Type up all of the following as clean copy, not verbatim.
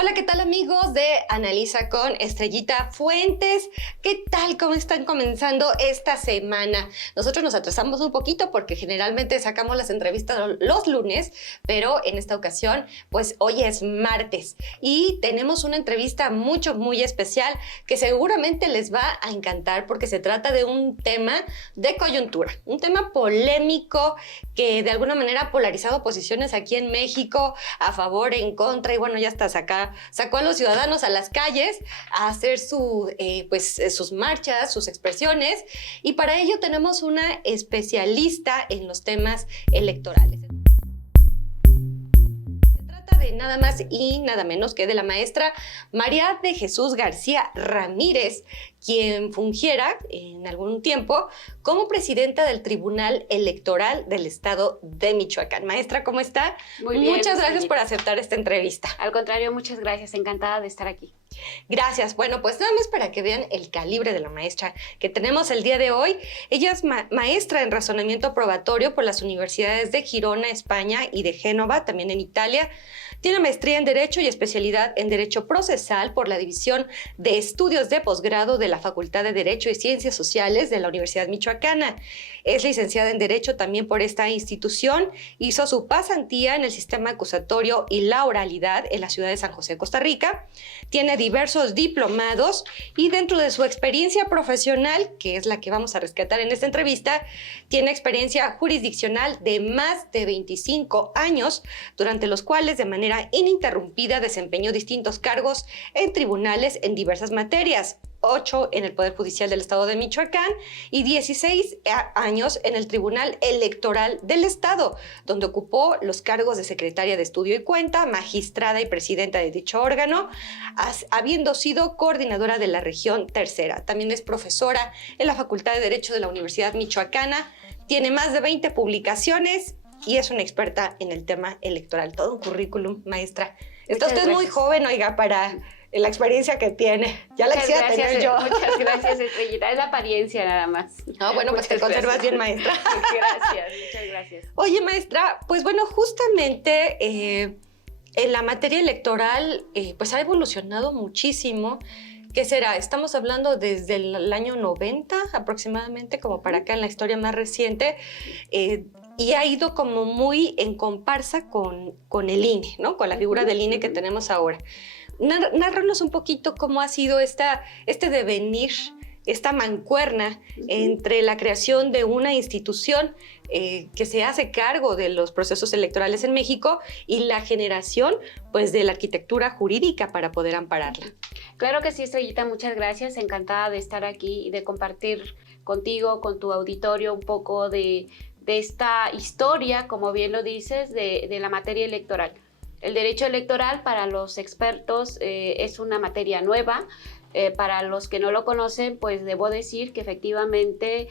Hola, ¿qué tal amigos de Analiza con Estrellita Fuentes? ¿Qué tal? ¿Cómo están comenzando esta semana? Nosotros nos atrasamos un poquito porque generalmente sacamos las entrevistas los lunes, pero en esta ocasión, pues hoy es martes y tenemos una entrevista muy especial que seguramente les va a encantar porque se trata de un tema de coyuntura, un tema polémico que de alguna manera ha polarizado posiciones aquí en México a favor, en contra y bueno, ya está sacó a los ciudadanos a las calles a hacer sus marchas, sus expresiones, y para ello tenemos una especialista en los temas electorales. Se trata de nada más y nada menos que de la maestra María de Jesús García Ramírez, quien fungiera en algún tiempo como presidenta del Tribunal Electoral del Estado de Michoacán. Maestra, ¿cómo está? Muy bien. Muchas gracias por aceptar esta entrevista. Al contrario, muchas gracias. Encantada de estar aquí. Gracias. Bueno, pues nada más para que vean el calibre de la maestra que tenemos el día de hoy. Ella es maestra en razonamiento probatorio por las universidades de Girona, España, y de Génova, también en Italia. Tiene maestría en Derecho y especialidad en Derecho Procesal por la División de Estudios de Posgrado de la Facultad de Derecho y Ciencias Sociales de la Universidad Michoacana. Es licenciada en Derecho también por esta institución. Hizo su pasantía en el sistema acusatorio y la oralidad en la ciudad de San José, Costa Rica. Tiene diversos diplomados y dentro de su experiencia profesional, que es la que vamos a rescatar en esta entrevista, tiene experiencia jurisdiccional de más de 25 años, durante los cuales de manera ininterrumpida desempeñó distintos cargos en tribunales en diversas materias. 8 en el Poder Judicial del Estado de Michoacán y 16 años en el Tribunal Electoral del Estado, donde ocupó los cargos de secretaria de Estudio y Cuenta, magistrada y presidenta de dicho órgano, habiendo sido coordinadora de la región tercera. También es profesora en la Facultad de Derecho de la Universidad Michoacana, tiene más de 20 publicaciones y es una experta en el tema electoral. Todo un currículum, maestra. Está usted muy joven, oiga, para la experiencia que tiene. Ya la quisiera tener yo. Muchas gracias, Estrellita. Es la apariencia nada más. No, bueno, pues te conservas bien, maestra. Gracias, muchas gracias. Oye, maestra, pues bueno, justamente en la materia electoral, pues ha evolucionado muchísimo. ¿Qué será? Estamos hablando desde el año 90 aproximadamente, como para acá en la historia más reciente, y ha ido como muy en comparsa con el INE, ¿no? Con la figura del INE que tenemos ahora. Narranos un poquito cómo ha sido este devenir, esta mancuerna entre la creación de una institución que se hace cargo de los procesos electorales en México y la generación, pues, de la arquitectura jurídica para poder ampararla. Claro que sí, Estrellita, muchas gracias. Encantada de estar aquí y de compartir contigo, con tu auditorio, un poco de esta historia, como bien lo dices, de la materia electoral. El derecho electoral para los expertos es una materia nueva. Para los que no lo conocen, pues debo decir que efectivamente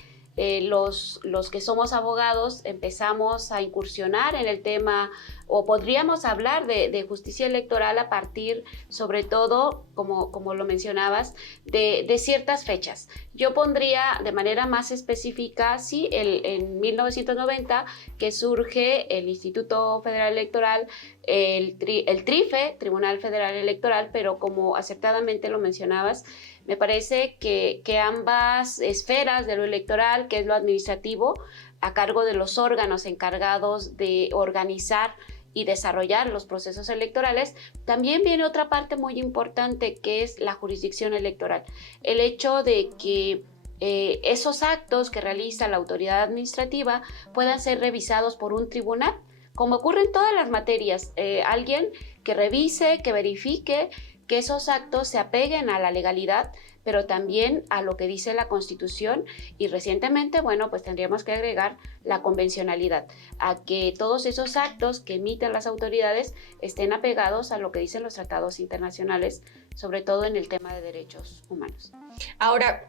los que somos abogados empezamos a incursionar en el tema, o podríamos hablar de justicia electoral a partir, sobre todo, como lo mencionabas, de ciertas fechas. Yo pondría de manera más específica, sí, en 1990, que surge el Instituto Federal Electoral, el TRIFE, Tribunal Federal Electoral, pero como acertadamente lo mencionabas, me parece que ambas esferas de lo electoral, que es lo administrativo, a cargo de los órganos encargados de organizar y desarrollar los procesos electorales, también viene otra parte muy importante, que es la jurisdicción electoral. El hecho de que esos actos que realiza la autoridad administrativa puedan ser revisados por un tribunal, como ocurre en todas las materias, alguien que revise, que verifique que esos actos se apeguen a la legalidad, pero también a lo que dice la Constitución, y recientemente, bueno, pues tendríamos que agregar la convencionalidad, a que todos esos actos que emiten las autoridades estén apegados a lo que dicen los tratados internacionales, sobre todo en el tema de derechos humanos. Ahora,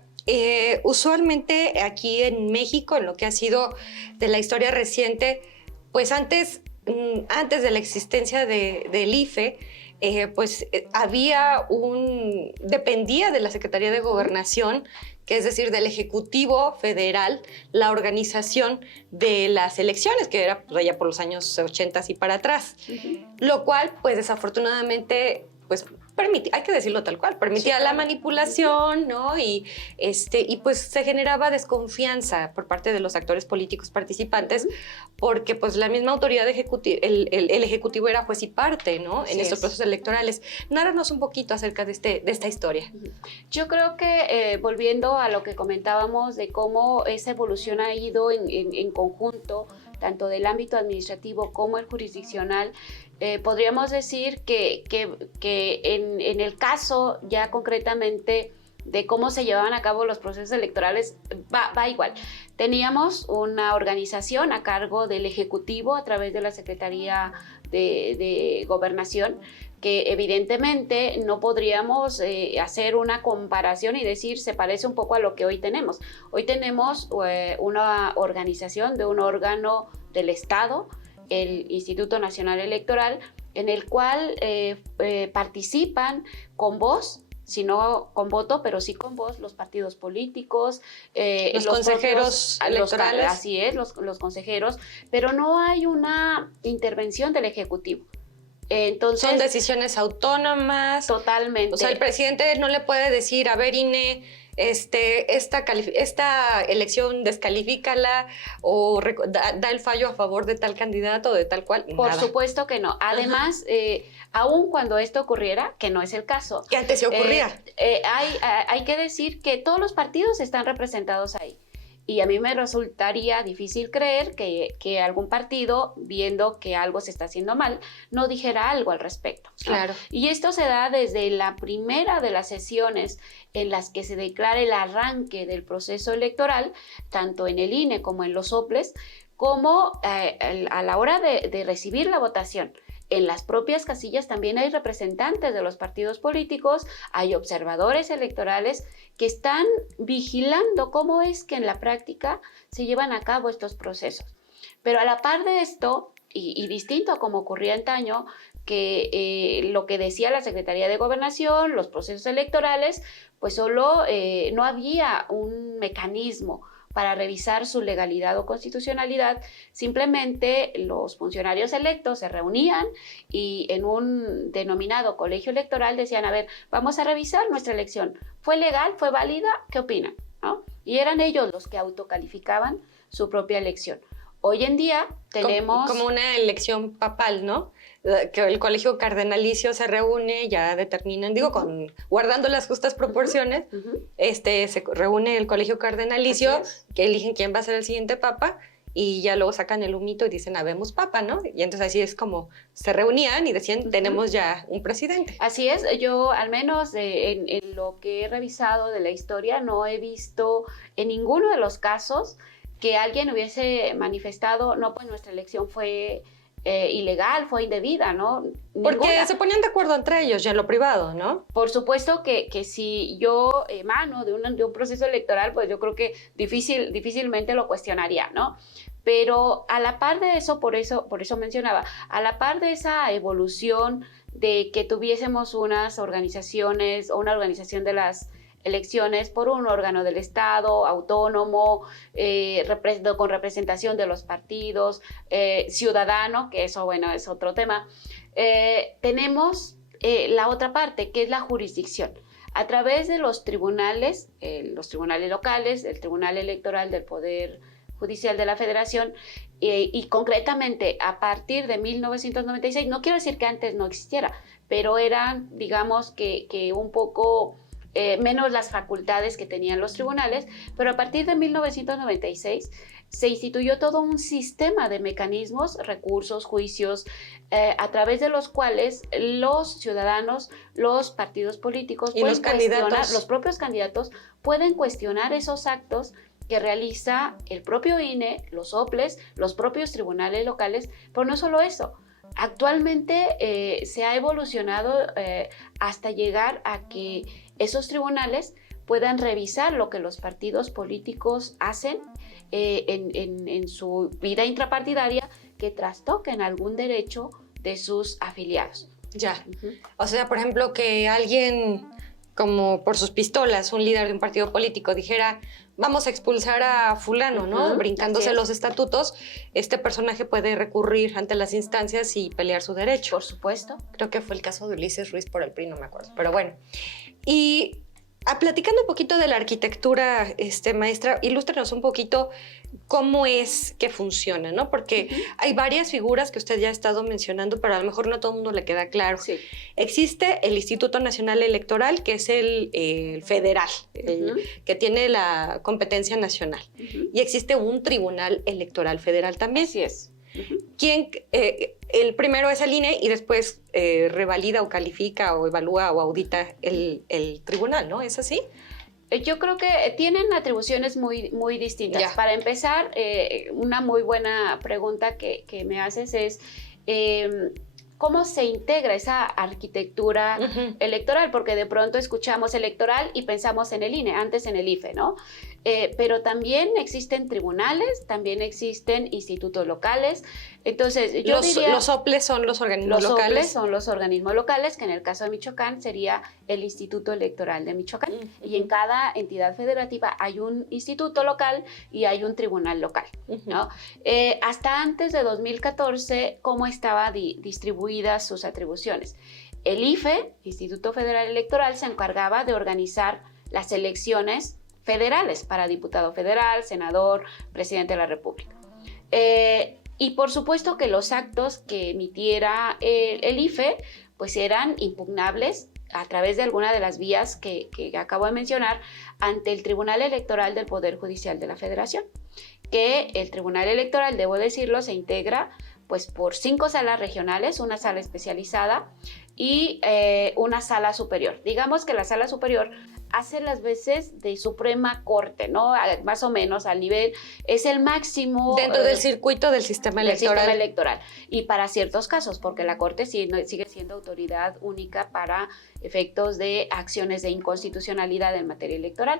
usualmente aquí en México, en lo que ha sido de la historia reciente, pues antes de la existencia del IFE, dependía de la Secretaría de Gobernación, que es decir, del Ejecutivo Federal, la organización de las elecciones, que era pues, allá por los años 80 y para atrás. Lo cual, pues desafortunadamente, pues permitía, hay que decirlo tal cual, permitía la manipulación, ¿no? Y pues se generaba desconfianza por parte de los actores políticos participantes, porque pues la misma autoridad ejecutiva, el ejecutivo era juez y parte, ¿no? En estos procesos electorales. Narranos un poquito acerca de esta historia. Yo creo que volviendo a lo que comentábamos de cómo esa evolución ha ido en conjunto, tanto del ámbito administrativo como el jurisdiccional, podríamos decir que en el caso ya concretamente de cómo se llevaban a cabo los procesos electorales va igual. Teníamos una organización a cargo del Ejecutivo a través de la Secretaría de Gobernación, que evidentemente no podríamos hacer una comparación y decir se parece un poco a lo que hoy tenemos. Hoy tenemos una organización de un órgano del Estado, el Instituto Nacional Electoral, en el cual participan con voz, si no con voto, pero sí con voz, los partidos políticos, los consejeros electorales. Así es, los consejeros, pero no hay una intervención del Ejecutivo. Entonces, son decisiones autónomas. Totalmente. O sea, el presidente no le puede decir, a ver, INE, esta elección descalifícala o da el fallo a favor de tal candidato o de tal cual. Por supuesto que no. Además, aun cuando esto ocurriera, que no es el caso. Que antes se ocurría. Hay que decir que todos los partidos están representados ahí. Y a mí me resultaría difícil creer que algún partido, viendo que algo se está haciendo mal, no dijera algo al respecto, ¿no? Claro. Y esto se da desde la primera de las sesiones en las que se declara el arranque del proceso electoral, tanto en el INE como en los soples, como a la hora de recibir la votación. En las propias casillas también hay representantes de los partidos políticos, hay observadores electorales que están vigilando cómo es que en la práctica se llevan a cabo estos procesos. Pero a la par de esto, y distinto a como ocurría antaño, que lo que decía la Secretaría de Gobernación, los procesos electorales, pues solo no había un mecanismo para revisar su legalidad o constitucionalidad. Simplemente los funcionarios electos se reunían y en un denominado colegio electoral decían, a ver, vamos a revisar nuestra elección. ¿Fue legal? ¿Fue válida? ¿Qué opinan? ¿No? Y eran ellos los que autocalificaban su propia elección. Hoy en día tenemos... Como una elección papal, ¿no? Que el colegio cardenalicio se reúne, ya determinan, guardando las justas proporciones, se reúne el colegio cardenalicio, que eligen quién va a ser el siguiente papa, y ya luego sacan el humito y dicen, habemos papa, ¿no? Y entonces así es como se reunían y decían, tenemos ya un presidente. Así es, yo al menos en lo que he revisado de la historia, no he visto en ninguno de los casos que alguien hubiese manifestado, no, pues nuestra elección fue ilegal, fue indebida, ¿no? Porque se ponían de acuerdo entre ellos ya en lo privado, ¿no? Por supuesto que si yo emano de un proceso electoral, pues yo creo que difícilmente lo cuestionaría, ¿no? Pero a la par de eso, por eso mencionaba, a la par de esa evolución de que tuviésemos unas organizaciones o una organización de las elecciones por un órgano del Estado, autónomo, con representación de los partidos, ciudadano, que eso, bueno, es otro tema. Tenemos la otra parte, que es la jurisdicción. A través de los tribunales locales, el Tribunal Electoral del Poder Judicial de la Federación, y concretamente a partir de 1996, no quiero decir que antes no existiera, pero eran, digamos, que un poco... menos las facultades que tenían los tribunales, pero a partir de 1996 se instituyó todo un sistema de mecanismos, recursos, juicios, a través de los cuales los ciudadanos, los partidos políticos, y los propios candidatos pueden cuestionar esos actos que realiza el propio INE, los soples, los propios tribunales locales, pero no solo eso. Actualmente se ha evolucionado hasta llegar a que esos tribunales puedan revisar lo que los partidos políticos hacen en su vida intrapartidaria que trastoquen algún derecho de sus afiliados. Ya. O sea, por ejemplo, que alguien como por sus pistolas, un líder de un partido político dijera, vamos a expulsar a fulano, ¿no? Brincándose los estatutos, este personaje puede recurrir ante las instancias y pelear su derecho. Por supuesto. Creo que fue el caso de Ulises Ruiz por el PRI, no me acuerdo, pero bueno. Y platicando un poquito de la arquitectura, maestra, ilústrenos un poquito cómo es que funciona, ¿no? Porque hay varias figuras que usted ya ha estado mencionando, pero a lo mejor no a todo el mundo le queda claro. Sí. Existe el Instituto Nacional Electoral, que es el federal, que tiene la competencia nacional. Y existe un Tribunal Electoral Federal también. Así es. El primero es el INE y después revalida o califica o evalúa o audita el tribunal, ¿no? ¿Es así? Yo creo que tienen atribuciones muy, muy distintas. Ya. Para empezar, una muy buena pregunta que me haces es ¿cómo se integra esa arquitectura electoral? Porque de pronto escuchamos electoral y pensamos en el INE, antes en el IFE, ¿no? Pero también existen tribunales, también existen institutos locales. Entonces, yo diría... Los OPLES son los organismos locales. Los OPLES son los organismos locales, que en el caso de Michoacán sería el Instituto Electoral de Michoacán. Y en cada entidad federativa hay un instituto local y hay un tribunal local, ¿no? Hasta antes de 2014, ¿cómo estaban distribuidas sus atribuciones? El IFE, Instituto Federal Electoral, se encargaba de organizar las elecciones federales para diputado federal, senador, presidente de la República. Y por supuesto que los actos que emitiera el IFE pues eran impugnables a través de alguna de las vías que acabo de mencionar ante el Tribunal Electoral del Poder Judicial de la Federación, que el Tribunal Electoral, debo decirlo, se integra pues por 5 salas regionales, una sala especializada y una sala superior. Digamos que la sala superior hace las veces de Suprema Corte, ¿no? Más o menos al nivel, es el máximo... Dentro del circuito del sistema electoral. Y para ciertos casos, porque la Corte sigue siendo autoridad única para efectos de acciones de inconstitucionalidad en materia electoral.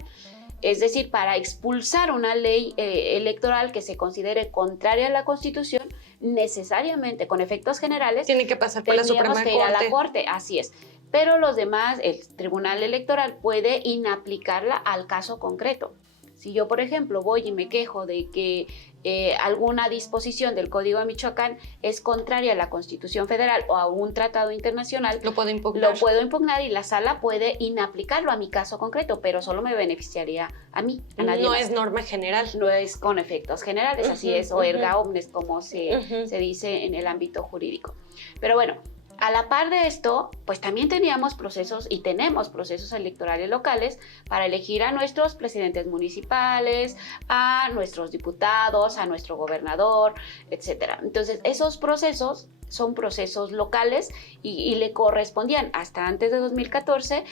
Es decir, para expulsar una ley electoral que se considere contraria a la Constitución, necesariamente, con efectos generales, tiene que pasar por la Suprema Corte. Ir a la Corte, así es. Pero los demás, el Tribunal Electoral puede inaplicarla al caso concreto. Si yo, por ejemplo, voy y me quejo de que alguna disposición del Código de Michoacán es contraria a la Constitución Federal o a un tratado internacional, lo puedo impugnar. Lo puedo impugnar y la sala puede inaplicarlo a mi caso concreto, pero solo me beneficiaría a mí, a nadie No más. es norma general. No es con efectos generales, así es, o erga omnes, como se dice en el ámbito jurídico. Pero bueno, a la par de esto, pues también teníamos procesos y tenemos procesos electorales locales para elegir a nuestros presidentes municipales, a nuestros diputados, a nuestro gobernador, etc. Entonces, esos procesos son procesos locales y le correspondían hasta antes de 2014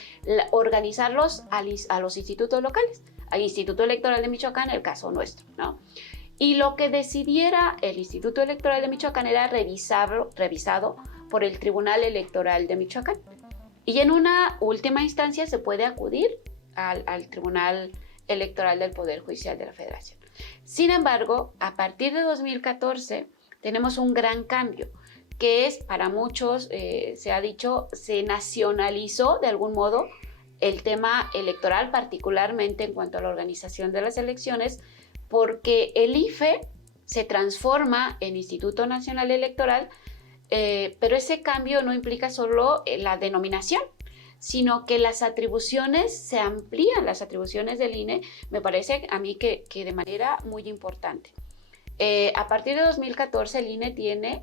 organizarlos a los institutos locales, al Instituto Electoral de Michoacán, el caso nuestro, ¿no? Y lo que decidiera el Instituto Electoral de Michoacán era revisado por el Tribunal Electoral de Michoacán. Y en una última instancia se puede acudir al Tribunal Electoral del Poder Judicial de la Federación. Sin embargo, a partir de 2014 tenemos un gran cambio, que es, para muchos, se ha dicho, se nacionalizó de algún modo el tema electoral, particularmente en cuanto a la organización de las elecciones, porque el IFE se transforma en Instituto Nacional Electoral, pero ese cambio no implica solo la denominación, sino que las atribuciones se amplían, las atribuciones del INE, me parece a mí que de manera muy importante. A partir de 2014 el INE tiene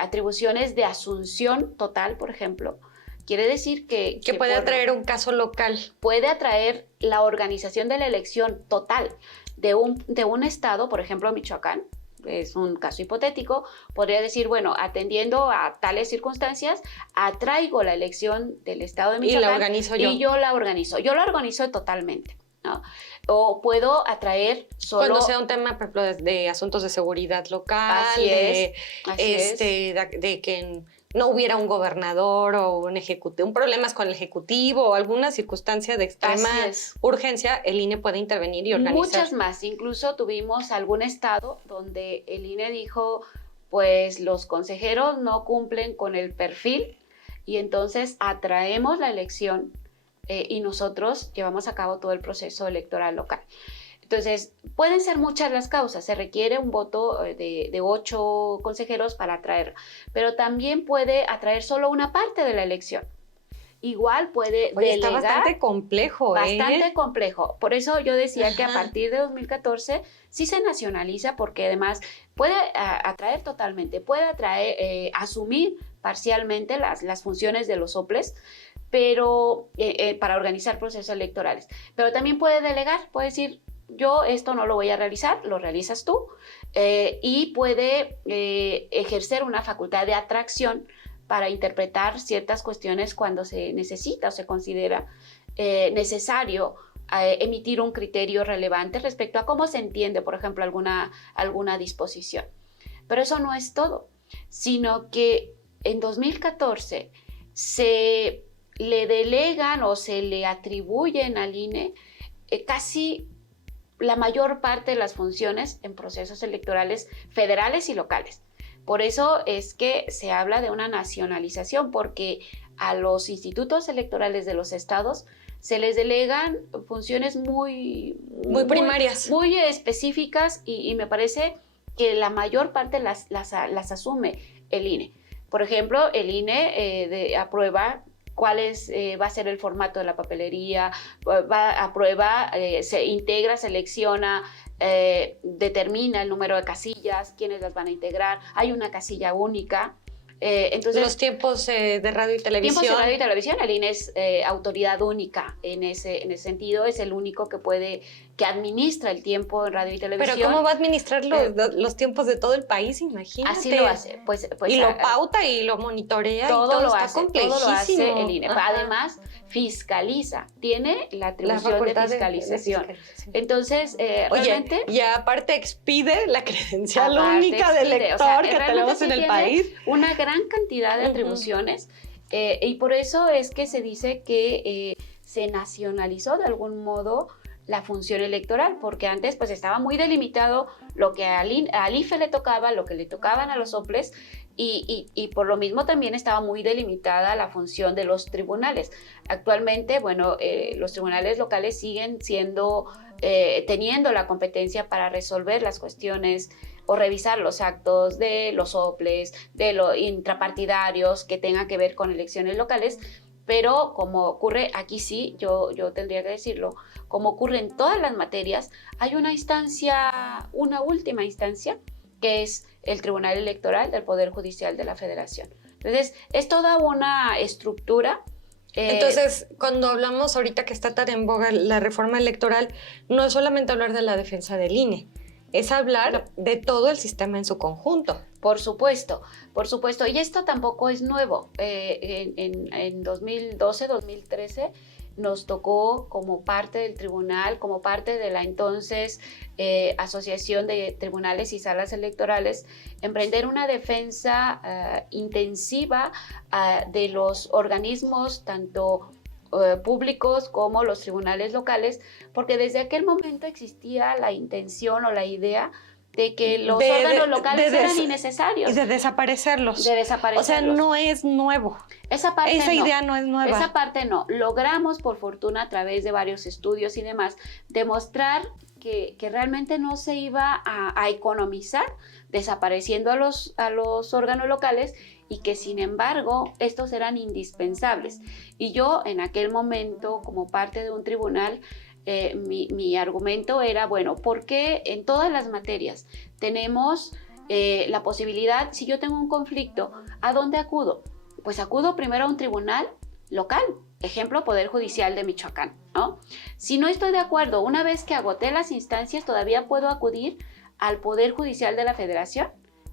atribuciones de asunción total, por ejemplo. Quiere decir que puede atraer un caso local. Puede atraer la organización de la elección total de un estado, por ejemplo Michoacán, es un caso hipotético, podría decir, bueno, atendiendo a tales circunstancias, atraigo la elección del estado de Michoacán. Y la organizo yo. Y yo la organizo totalmente, ¿no? O puedo atraer solo... Cuando sea un tema, por ejemplo, de asuntos de seguridad local, de que no hubiera un gobernador o un problemas con el ejecutivo o alguna circunstancia de extrema urgencia, el INE puede intervenir y organizar. Muchas más. Incluso tuvimos algún estado donde el INE dijo, pues los consejeros no cumplen con el perfil y entonces atraemos la elección y nosotros llevamos a cabo todo el proceso electoral local. Entonces, pueden ser muchas las causas, se requiere un voto de 8 consejeros para atraer, pero también puede atraer solo una parte de la elección. Igual puede Oye, delegar. está bastante complejo, Bastante complejo. Por eso yo decía Ajá. que a partir de 2014 sí se nacionaliza, porque además puede atraer totalmente, puede atraer, asumir parcialmente las funciones de los soples, pero para organizar procesos electorales. Pero también puede delegar, puede decir, yo esto no lo voy a realizar, lo realizas tú, y puede ejercer una facultad de atracción para interpretar ciertas cuestiones cuando se necesita o se considera necesario emitir un criterio relevante respecto a cómo se entiende, por ejemplo, alguna disposición. Pero eso no es todo, sino que en 2014 se le delegan o se le atribuyen al INE casi la mayor parte de las funciones en procesos electorales federales y locales. Por eso es que se habla de una nacionalización, porque a los institutos electorales de los estados se les delegan funciones muy primarias, muy específicas, y me parece que la mayor parte las asume el INE. Por ejemplo, el INE aprueba cuál va a ser el formato de la papelería, aprueba, se integra, selecciona, determina el número de casillas, quiénes las van a integrar, hay una casilla única. Entonces, los tiempos de radio y televisión. Tiempos de radio y televisión, el INE es autoridad única en ese sentido, es el único que administra el tiempo en radio y televisión. Pero ¿cómo va a administrar los tiempos de todo el país? Imagínate. Así lo hace. Pues, y lo pauta y lo monitorea. Todo, y lo hace, complejísimo. todo lo hace el INE. Ajá. Además, fiscaliza, tiene la atribución de fiscalización. Entonces, realmente... Y aparte expide la credencial única del elector que tenemos en el país. Una gran cantidad de atribuciones, y por eso es que se dice que se nacionalizó de algún modo la función electoral, porque antes pues estaba muy delimitado lo que al IFE le tocaba, lo que le tocaban a los soples, y por lo mismo también estaba muy delimitada la función de los tribunales. Actualmente, bueno, los tribunales locales siguen teniendo la competencia para resolver las cuestiones o revisar los actos de los soples, de los intrapartidarios que tengan que ver con elecciones locales, pero como ocurre aquí, sí, yo tendría que decirlo, como ocurre en todas las materias, hay una última instancia, que es el Tribunal Electoral del Poder Judicial de la Federación. Entonces, es toda una estructura. Entonces, cuando hablamos ahorita que está tan en boga la reforma electoral, no es solamente hablar de la defensa del INE, es hablar de todo el sistema en su conjunto. Por supuesto, y esto tampoco es nuevo. En 2012, 2013 nos tocó, como parte del tribunal, como parte de la entonces Asociación de Tribunales y Salas Electorales, emprender una defensa intensiva de los organismos, tanto públicos como los tribunales locales, porque desde aquel momento existía la intención o la idea de que los órganos locales eran innecesarios. Y de desaparecerlos. O sea, no es nuevo. Esa idea no es nueva. Esa parte no. Logramos, por fortuna, a través de varios estudios y demás, demostrar que realmente no se iba a economizar desapareciendo a los órganos locales, y que sin embargo estos eran indispensables. Y yo en aquel momento, como parte de un tribunal, mi argumento era, bueno, ¿por qué en todas las materias tenemos la posibilidad, si yo tengo un conflicto, ¿a dónde acudo? Pues acudo primero a un tribunal local, ejemplo, Poder Judicial de Michoacán, ¿no? Si no estoy de acuerdo, una vez que agoté las instancias, todavía puedo acudir al Poder Judicial de la Federación,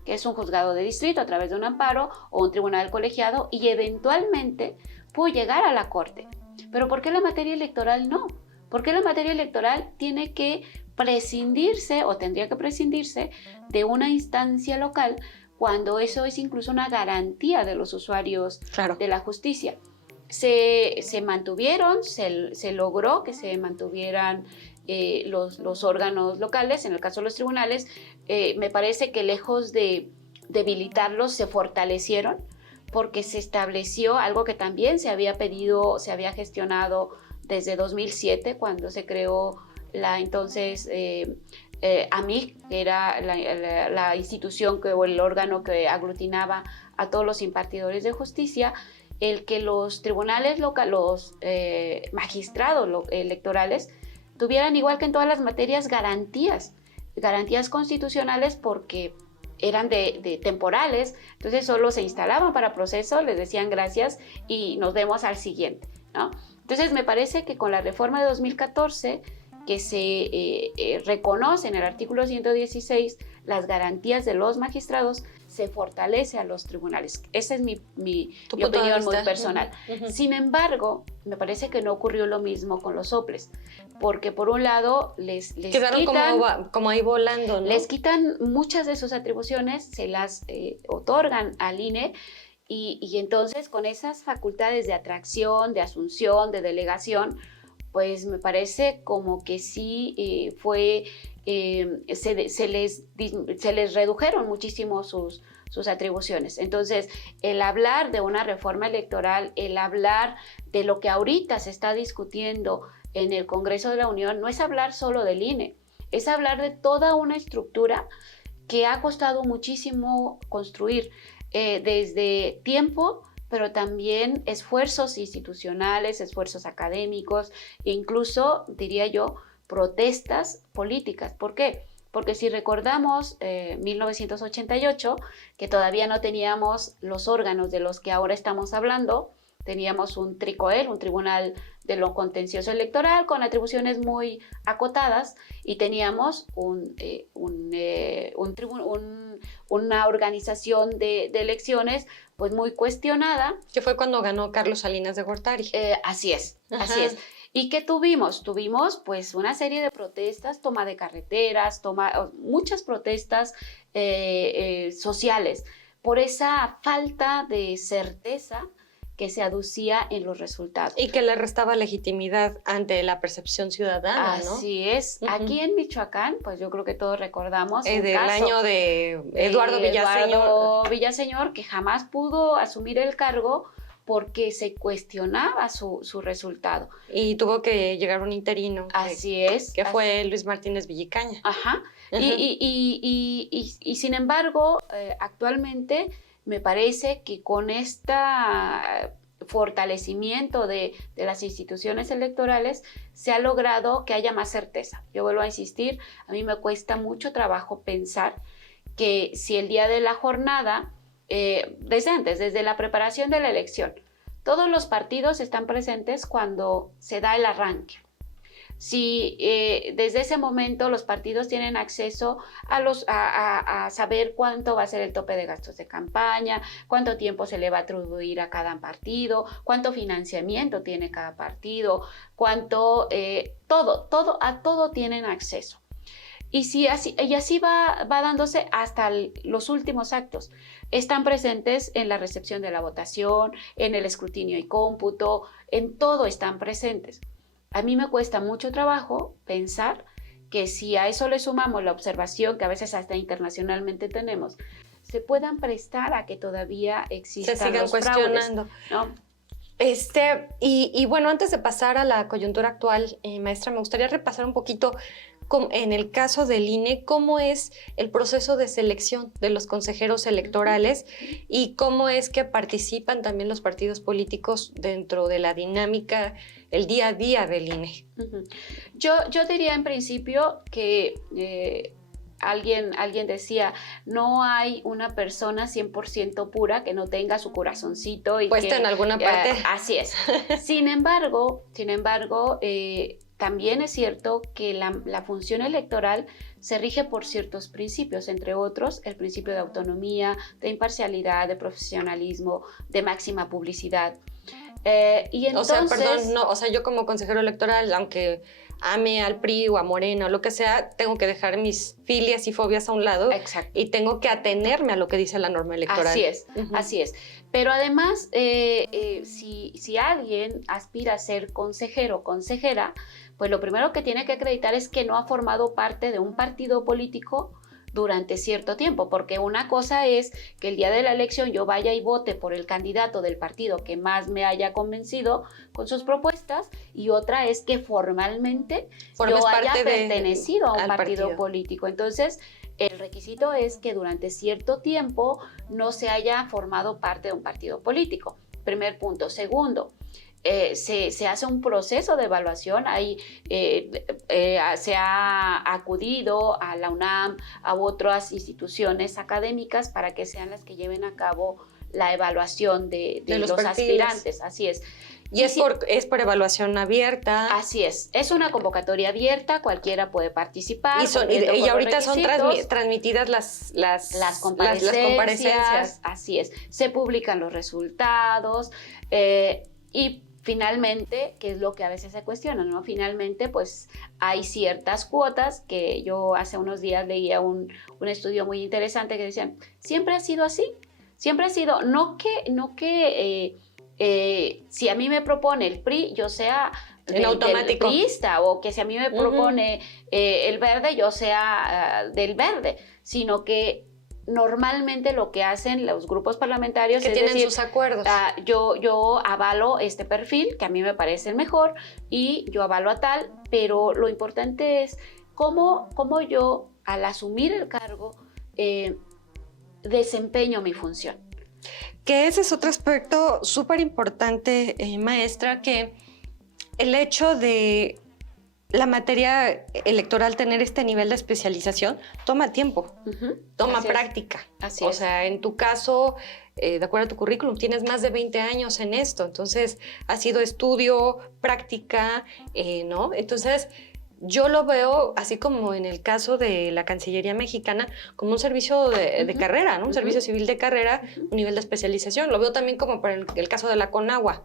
que es un juzgado de distrito a través de un amparo o un tribunal colegiado, y eventualmente puedo llegar a la Corte. ¿Pero por qué la materia electoral no? ¿Por qué la materia electoral tiene que prescindirse, o tendría que prescindirse, de una instancia local, cuando eso es incluso una garantía de los usuarios de la justicia? Se mantuvieron, se logró que se mantuvieran los órganos locales, en el caso de los tribunales. Me parece que lejos de debilitarlos, se fortalecieron, porque se estableció algo que también se había pedido, se había gestionado desde 2007, cuando se creó la entonces AMIC, que era la institución o el órgano que aglutinaba a todos los impartidores de justicia, el que los tribunales locales, los magistrados electorales, tuvieran, igual que en todas las materias, garantías constitucionales, porque eran de temporales. Entonces solo se instalaban para proceso, les decían gracias y nos vemos al siguiente, ¿no? Entonces me parece que con la reforma de 2014, que se reconoce en el artículo 116 las garantías de los magistrados, se fortalece a los tribunales. Esa es mi opinión muy personal. Sin embargo, me parece que no ocurrió lo mismo con los soples, porque por un lado les quedaron quitan, como ahí volando, ¿no? Les quitan muchas de sus atribuciones, se las otorgan al INE, y entonces con esas facultades de atracción, de asunción, de delegación, pues me parece como que sí se les redujeron muchísimo sus atribuciones. Entonces, el hablar de una reforma electoral, el hablar de lo que ahorita se está discutiendo en el Congreso de la Unión, no es hablar solo del INE, es hablar de toda una estructura que ha costado muchísimo construir, desde tiempo, pero también esfuerzos institucionales, esfuerzos académicos e incluso, diría yo, protestas políticas. ¿Por qué? Porque si recordamos 1988, que todavía no teníamos los órganos de los que ahora estamos hablando, teníamos un TRICOEL, un Tribunal de lo Contencioso Electoral, con atribuciones muy acotadas, y teníamos una organización de elecciones pues muy cuestionada. Que fue cuando ganó Carlos Salinas de Gortari. Así es. ¿Y qué tuvimos? Tuvimos pues una serie de protestas, toma de carreteras, muchas protestas sociales, por esa falta de certeza que se aducía en los resultados. Y que le restaba legitimidad ante la percepción ciudadana, ¿no? Así es. Aquí en Michoacán, pues yo creo que todos recordamos del año de Eduardo Villaseñor, que jamás pudo asumir el cargo porque se cuestionaba su resultado. Y tuvo que llegar un interino. Así es. Que fue Luis Martínez Villicaña. Ajá. Y sin embargo, actualmente me parece que con este fortalecimiento de las instituciones electorales se ha logrado que haya más certeza. Yo vuelvo a insistir, a mí me cuesta mucho trabajo pensar que si el día de la jornada, desde antes, desde la preparación de la elección, todos los partidos están presentes cuando se da el arranque. Si desde ese momento los partidos tienen acceso a saber cuánto va a ser el tope de gastos de campaña, cuánto tiempo se le va a atribuir a cada partido, cuánto financiamiento tiene cada partido, a todo tienen acceso. Y así va dándose hasta los últimos actos. Están presentes en la recepción de la votación, en el escrutinio y cómputo, en todo están presentes. A mí me cuesta mucho trabajo pensar que si a eso le sumamos la observación que a veces hasta internacionalmente tenemos, se puedan prestar a que todavía existan, se sigan los cuestionando, fraudes, ¿no? Y bueno, antes de pasar a la coyuntura actual, maestra, me gustaría repasar un poquito, en el caso del INE, cómo es el proceso de selección de los consejeros electorales y cómo es que participan también los partidos políticos dentro de la dinámica, el día a día del INE. Yo diría en principio que alguien decía, no hay una persona 100% pura que no tenga su corazoncito. Puesta en alguna parte. Así es. Sin embargo, también es cierto que la función electoral se rige por ciertos principios, entre otros el principio de autonomía, de imparcialidad, de profesionalismo, de máxima publicidad. Y entonces, yo como consejero electoral, aunque ame al PRI o a Morena o lo que sea, tengo que dejar mis filias y fobias a un lado. Exacto. Y tengo que atenerme a lo que dice la norma electoral. Así es. Pero además, si alguien aspira a ser consejero o consejera, pues lo primero que tiene que acreditar es que no ha formado parte de un partido político durante cierto tiempo, porque una cosa es que el día de la elección yo vaya y vote por el candidato del partido que más me haya convencido con sus propuestas, y otra es que formalmente yo haya pertenecido a un partido político. Entonces, el requisito es que durante cierto tiempo no se haya formado parte de un partido político. Primer punto. Segundo, se hace un proceso de evaluación. Se ha acudido a la UNAM, a otras instituciones académicas para que sean las que lleven a cabo la evaluación de los aspirantes. Así es. Y es por evaluación abierta. Así es una convocatoria abierta, cualquiera puede participar. Y ahorita son transmitidas las comparecencias. Así es, se publican los resultados y finalmente, que es lo que a veces se cuestiona, ¿no? Finalmente, pues hay ciertas cuotas que yo hace unos días leía un estudio muy interesante que decían, siempre ha sido así, siempre ha sido, no que si a mí me propone el PRI, yo sea del priista, o que si a mí me propone el verde, yo sea del verde, sino que normalmente lo que hacen los grupos parlamentarios que tienen sus acuerdos. Yo avalo este perfil, que a mí me parece el mejor, y yo avalo a tal, pero lo importante es cómo yo, al asumir el cargo, desempeño mi función. Que ese es otro aspecto súper importante, maestra, que el hecho de la materia electoral tener este nivel de especialización toma tiempo, toma práctica. O sea, en tu caso, de acuerdo a tu currículum, tienes más de 20 años en esto, entonces ha sido estudio, práctica, ¿no? Entonces, yo lo veo, así como en el caso de la Cancillería mexicana, como un servicio de carrera, ¿no? Un servicio civil de carrera, un nivel de especialización. Lo veo también como para el caso de la Conagua,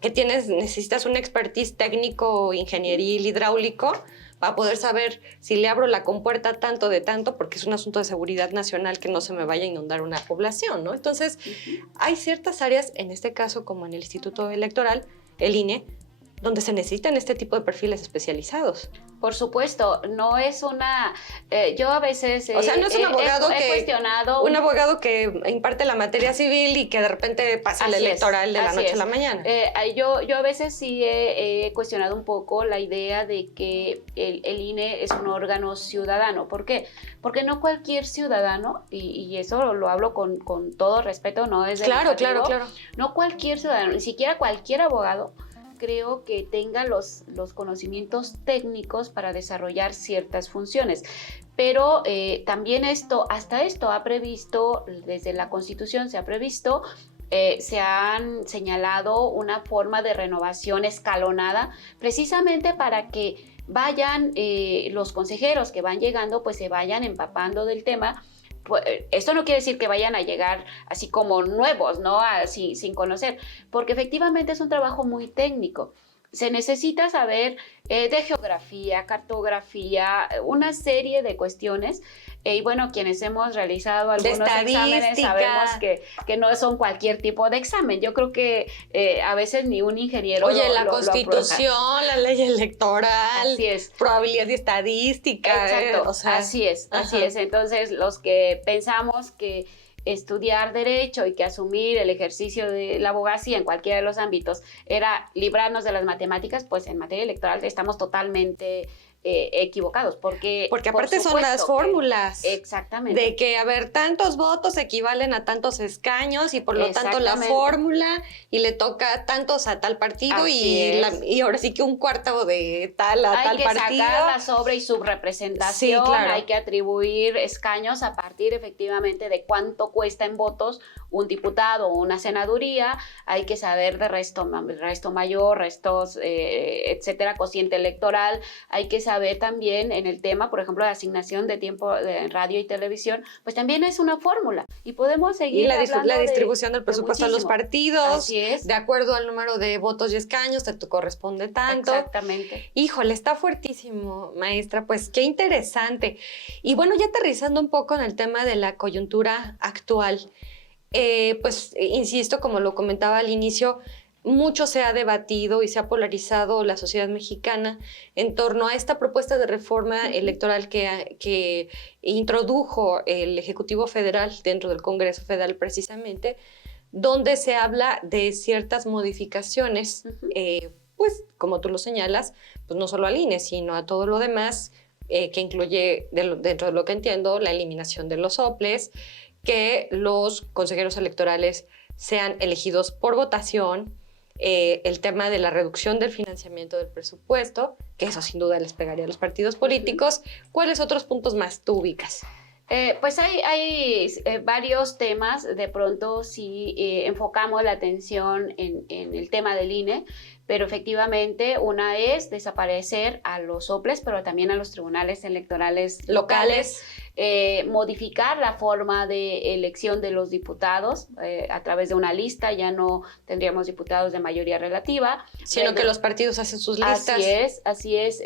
que necesitas un expertise técnico, ingenieril, hidráulico, para poder saber si le abro la compuerta tanto de tanto, porque es un asunto de seguridad nacional que no se me vaya a inundar una población, ¿no? Entonces, hay ciertas áreas, en este caso como en el Instituto Electoral, el INE, donde se necesitan este tipo de perfiles especializados. Por supuesto, no es una... yo a veces no es un abogado he cuestionado... Un abogado que imparte la materia civil y que de repente pasa el electoral de la noche a la mañana. Yo a veces sí he cuestionado un poco la idea de que el INE es un órgano ciudadano. ¿Por qué? Porque no cualquier ciudadano, y eso lo hablo con todo respeto, no es claro. No cualquier ciudadano, ni siquiera cualquier abogado, creo que tenga los conocimientos técnicos para desarrollar ciertas funciones. Pero también hasta esto ha previsto, desde la Constitución se ha previsto, se han señalado una forma de renovación escalonada, precisamente para que vayan los consejeros que van llegando, pues se vayan empapando del tema. Esto no quiere decir que vayan a llegar así como nuevos, ¿no? Así, sin conocer, porque efectivamente es un trabajo muy técnico. Se necesita saber de geografía, cartografía, una serie de cuestiones. Y bueno, quienes hemos realizado algunos exámenes sabemos que no son cualquier tipo de examen. Yo creo que a veces ni un ingeniero la Constitución, la ley electoral, así es, probabilidad y estadística. Exacto, así es. Entonces, los que pensamos que estudiar derecho y que asumir el ejercicio de la abogacía en cualquiera de los ámbitos era librarnos de las matemáticas, pues en materia electoral estamos totalmente equivocados, porque aparte son las fórmulas. Exactamente. De que, tantos votos equivalen a tantos escaños y por lo tanto la fórmula y le toca tantos a tal partido y ahora sí que un cuarto de tal a tal partido. Hay que sacar la sobre y subrepresentación, hay que atribuir escaños a partir efectivamente de cuánto cuesta en votos un diputado o una senaduría, hay que saber de resto mayor, restos, etcétera, cociente electoral, hay que saber también en el tema, por ejemplo, de asignación de tiempo de radio y televisión, pues también es una fórmula y podemos seguir y la distribución del presupuesto a los partidos, así es, de acuerdo al número de votos y escaños, te corresponde tanto. Exactamente. Híjole, está fuertísimo, maestra, pues qué interesante. Y bueno, ya aterrizando un poco en el tema de la coyuntura actual, pues insisto, como lo comentaba al inicio, mucho se ha debatido y se ha polarizado la sociedad mexicana en torno a esta propuesta de reforma electoral que introdujo el Ejecutivo Federal dentro del Congreso Federal precisamente, donde se habla de ciertas modificaciones, pues como tú lo señalas, pues no solo al INE, sino a todo lo demás, que incluye, dentro de lo que entiendo, la eliminación de los soples, que los consejeros electorales sean elegidos por votación, el tema de la reducción del financiamiento del presupuesto, que eso sin duda les pegaría a los partidos políticos. ¿Cuáles otros puntos más tú ubicas? Pues hay varios temas. De pronto si enfocamos la atención en el tema del INE, pero efectivamente una es desaparecer a los soples, pero también a los tribunales electorales locales. Modificar la forma de elección de los diputados a través de una lista. Ya no tendríamos diputados de mayoría relativa, sino que los partidos hacen sus listas. Así es.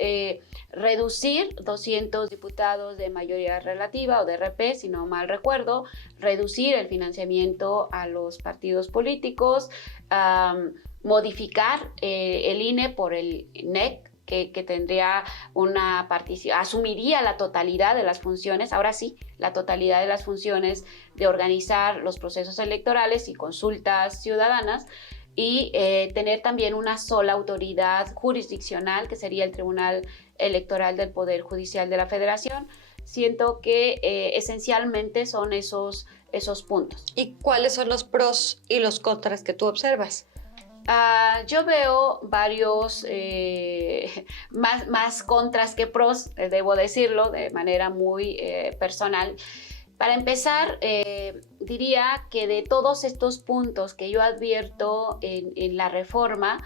Reducir 200 diputados de mayoría relativa o de RP, si no mal recuerdo, reducir el financiamiento a los partidos políticos, modificar el INE por el NEC, que tendría una participación, asumiría la totalidad de las funciones, ahora sí, la totalidad de las funciones de organizar los procesos electorales y consultas ciudadanas, y tener también una sola autoridad jurisdiccional, que sería el Tribunal Electoral del Poder Judicial de la Federación. Siento que esencialmente son esos puntos. ¿Y cuáles son los pros y los contras que tú observas? Yo veo varios, más contras que pros, debo decirlo de manera muy personal. Para empezar, diría que de todos estos puntos que yo advierto en la reforma,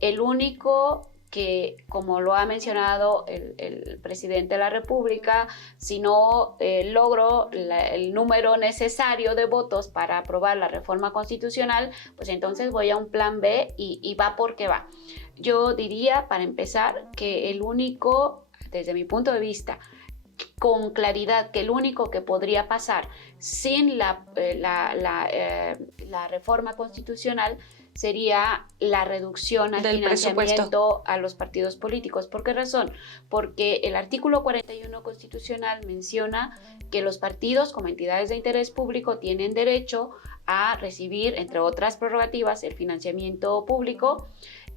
el único que, como lo ha mencionado el presidente de la República, si no logro el número necesario de votos para aprobar la reforma constitucional, pues entonces voy a un plan B y va porque va. Yo diría, para empezar, que el único, desde mi punto de vista, con claridad, que el único que podría pasar sin la reforma constitucional sería la reducción al financiamiento a los partidos políticos. ¿Por qué razón? Porque el artículo 41 constitucional menciona que los partidos como entidades de interés público tienen derecho a recibir, entre otras prerrogativas, el financiamiento público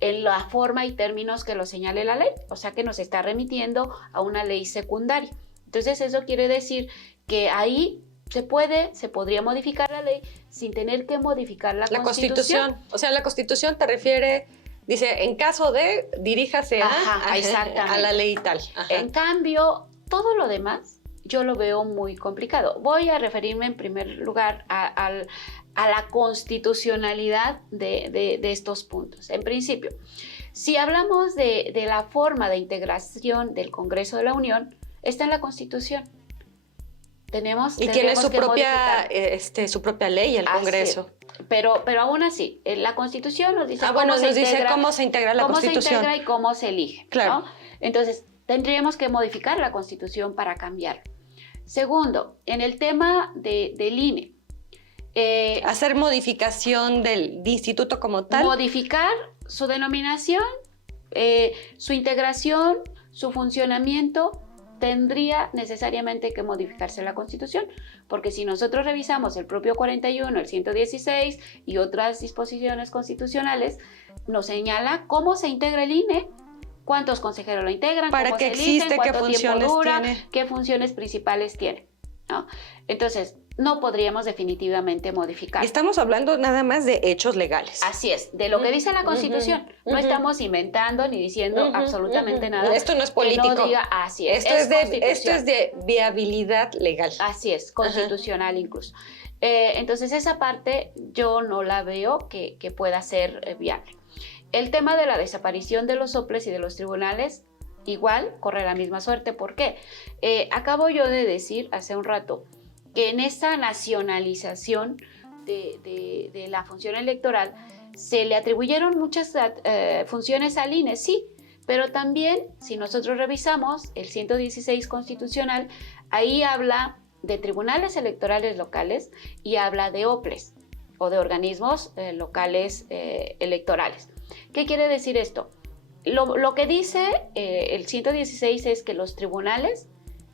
en la forma y términos que lo señale la ley, o sea que nos está remitiendo a una ley secundaria. Entonces eso quiere decir que ahí se podría modificar la ley sin tener que modificar la Constitución. O sea, la Constitución te refiere, dice, en caso de, diríjase a la ley tal. Ajá. En cambio, todo lo demás yo lo veo muy complicado. Voy a referirme en primer lugar a la constitucionalidad de estos puntos. En principio, si hablamos de la forma de integración del Congreso de la Unión, está en la Constitución. Y tiene su propia ley el Congreso. Pero aún así, la Constitución nos dice, cómo se integra la Constitución. Cómo se integra y cómo se elige. Claro. ¿No? Entonces, tendríamos que modificar la Constitución para cambiarlo. Segundo, en el tema del INE. Hacer modificación del instituto como tal. Modificar su denominación, su integración, su funcionamiento. Tendría necesariamente que modificarse la Constitución, porque si nosotros revisamos el propio 41, el 116 y otras disposiciones constitucionales, nos señala cómo se integra el INE, cuántos consejeros lo integran, para qué existe, qué funciones tiene, qué funciones principales tiene, ¿no? Entonces, no podríamos definitivamente modificar. Estamos hablando nada más de hechos legales. Así es, de lo que dice la Constitución. No estamos inventando ni diciendo absolutamente nada. Esto no es político. Que no diga, así es. Esto es de viabilidad legal. Así es, constitucional incluso. Entonces esa parte yo no la veo que pueda ser viable. El tema de la desaparición de los soples y de los tribunales, igual corre la misma suerte. ¿Por qué? Acabo yo de decir hace un rato que en esta nacionalización de la función electoral se le atribuyeron muchas funciones al INE, sí, pero también si nosotros revisamos el 116 constitucional, ahí habla de tribunales electorales locales y habla de OPLES. o de organismos locales electorales. ¿Qué quiere decir esto? Lo que dice el 116 es que los tribunales,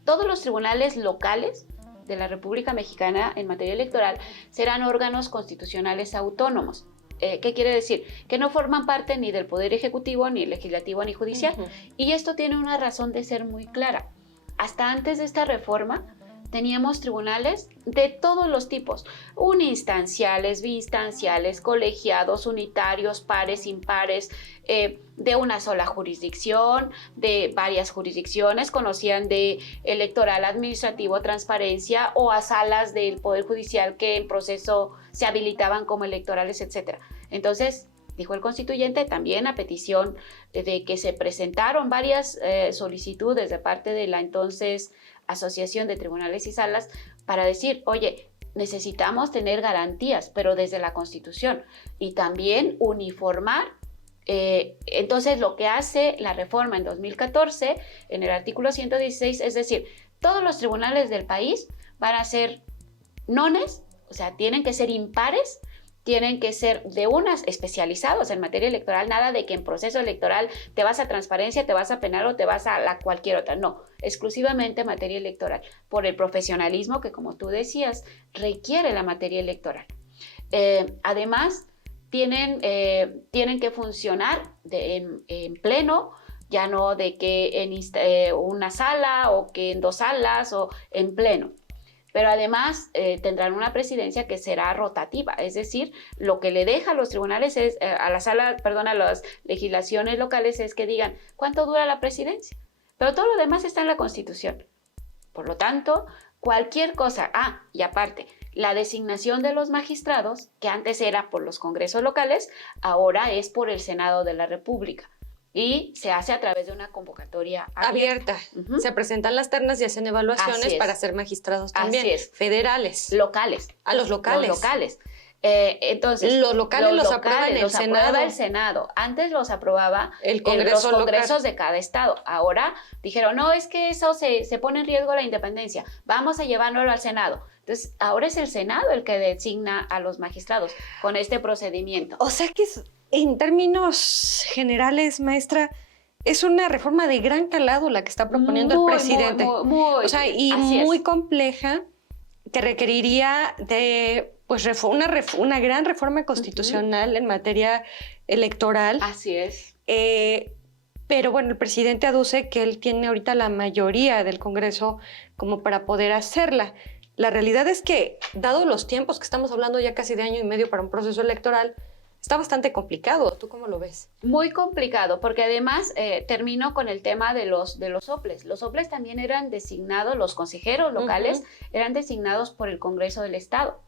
todos los tribunales locales de la República Mexicana en materia electoral serán órganos constitucionales autónomos. ¿Qué quiere decir? Que no forman parte ni del Poder Ejecutivo, ni Legislativo, ni Judicial. Y esto tiene una razón de ser muy clara. Hasta antes de esta reforma, teníamos tribunales de todos los tipos, uninstanciales, biinstanciales, colegiados, unitarios, pares, impares, de una sola jurisdicción, de varias jurisdicciones, conocían de electoral, administrativo, transparencia, o a salas del Poder Judicial que en proceso se habilitaban como electorales, etc. Entonces, dijo el constituyente, también a petición de que se presentaron varias solicitudes de parte de la entonces Asociación de Tribunales y Salas para decir, oye, necesitamos tener garantías, pero desde la Constitución, y también uniformar. Entonces, lo que hace la reforma en 2014, en el artículo 116, es decir, todos los tribunales del país van a ser nones, o sea, tienen que ser impares, tienen que ser de unas especializados en materia electoral, nada de que en proceso electoral te vas a transparencia, te vas a penal o te vas a cualquier otra, no, exclusivamente materia electoral, por el profesionalismo que, como tú decías, requiere la materia electoral. Además, tienen que funcionar en pleno, ya no de que en una sala o que en 2 salas o en pleno. Pero además tendrán una presidencia que será rotativa, es decir, lo que le deja a los tribunales es, a las legislaciones locales es que digan cuánto dura la presidencia, pero todo lo demás está en la Constitución. Por lo tanto, cualquier cosa, y aparte, la designación de los magistrados, que antes era por los congresos locales, ahora es por el Senado de la República. Y se hace a través de una convocatoria abierta. Se presentan las ternas y hacen evaluaciones para ser magistrados también. Así es. Federales. Locales. Los locales. Los locales. Entonces, los locales los aprueba el Senado. Aprueba el Senado. Antes los aprobaba los congresos de cada estado. Ahora dijeron, no, es que eso se pone en riesgo la independencia. Vamos a llevarlo al Senado. Entonces, ahora es el Senado el que designa a los magistrados con este procedimiento. O sea que en términos generales, maestra, es una reforma de gran calado la que está proponiendo el presidente. Muy compleja, que requeriría de una gran reforma constitucional en materia electoral. Así es. Pero bueno, el presidente aduce que él tiene ahorita la mayoría del Congreso como para poder hacerla. La realidad es que, dado los tiempos que estamos hablando ya casi de 1 año y medio para un proceso electoral, está bastante complicado. ¿Tú cómo lo ves? Muy complicado, porque además termino con el tema de los soples. Los soples también eran designados, los consejeros locales eran designados por el Congreso del Estado.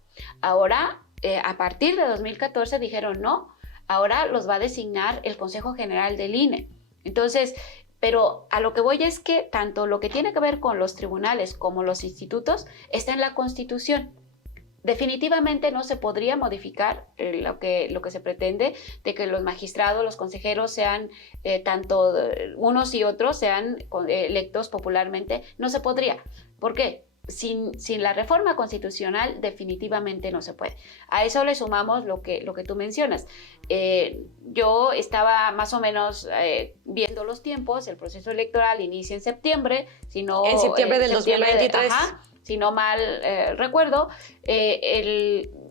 Ahora, a partir de 2014 dijeron no, ahora los va a designar el Consejo General del INE. Entonces, pero a lo que voy es que tanto lo que tiene que ver con los tribunales como los institutos está en la Constitución. Definitivamente no se podría modificar lo que se pretende de que los magistrados, los consejeros sean tanto unos y otros sean electos popularmente. No se podría. ¿Por qué? Sin la reforma constitucional definitivamente no se puede. A eso le sumamos lo que tú mencionas. Yo estaba más o menos viendo los tiempos. El proceso electoral inicia en septiembre. En septiembre del 2023. Si no mal recuerdo,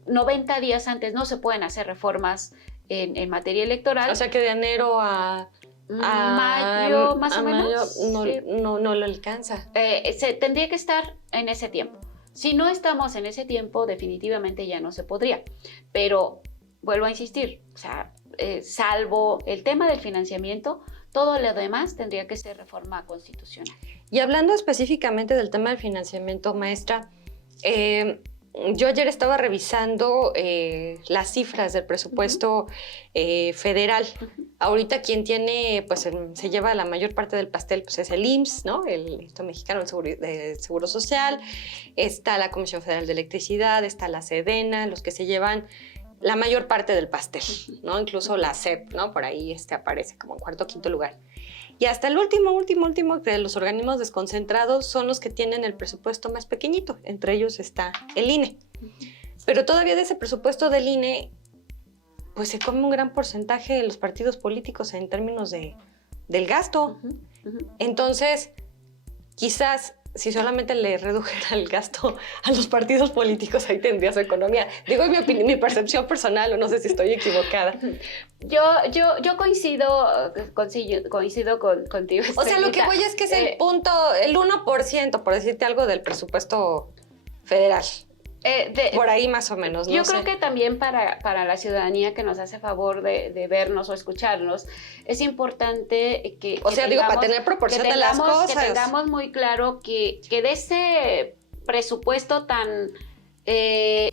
90 días antes no se pueden hacer reformas en materia electoral. O sea que de enero a mayo, más o menos. No lo alcanza. Tendría que estar en ese tiempo. Si no estamos en ese tiempo, definitivamente ya no se podría. Pero vuelvo a insistir, o sea, salvo el tema del financiamiento, todo lo demás tendría que ser reforma constitucional. Y hablando específicamente del tema del financiamiento, maestra, yo ayer estaba revisando las cifras del presupuesto federal. Ahorita quien tiene, pues se lleva la mayor parte del pastel, pues es el IMSS, ¿no? El Instituto Mexicano del Seguro Social. Está la Comisión Federal de Electricidad, está la SEDENA, los que se llevan la mayor parte del pastel, ¿no? Incluso la SEP, ¿no? Por ahí aparece como en 4º o 5º lugar. Y hasta el último de los organismos desconcentrados son los que tienen el presupuesto más pequeñito. Entre ellos está el INE. pero todavía de ese presupuesto del INE, pues se come un gran porcentaje de los partidos políticos en términos del gasto. Entonces, quizás si solamente le redujera el gasto a los partidos políticos, ahí tendría su economía. Digo, es mi percepción personal, o no sé si estoy equivocada. Yo coincido contigo. O sea, lo que voy es que es el 1%, por decirte algo, del presupuesto federal. Por ahí más o menos. Yo creo que también para la ciudadanía que nos hace favor de vernos o escucharnos, es importante que para tener proporción de las cosas. Que tengamos muy claro que de ese presupuesto tan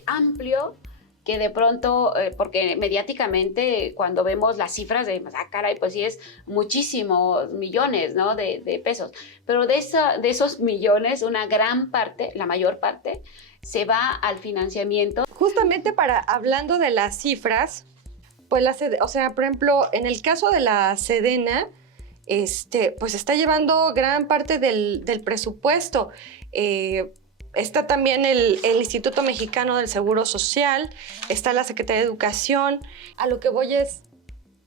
amplio, que de pronto, porque mediáticamente cuando vemos las cifras de, caray, pues sí es muchísimos millones, ¿no? de pesos, pero de esos millones, una gran parte, la mayor parte, se va al financiamiento. Justamente hablando de las cifras, pues por ejemplo, en el caso de la Sedena, pues está llevando gran parte del presupuesto. Está también el Instituto Mexicano del Seguro Social, está la Secretaría de Educación. A lo que voy es,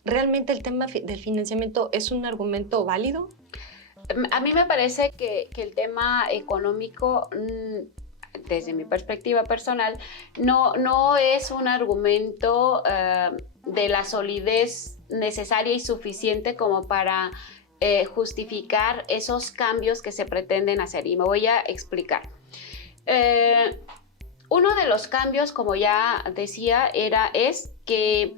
¿realmente el tema del financiamiento es un argumento válido? A mí me parece que el tema económico, desde mi perspectiva personal, no es un argumento de la solidez necesaria y suficiente como para justificar esos cambios que se pretenden hacer. Y me voy a explicar. Uno de los cambios, como ya decía, es que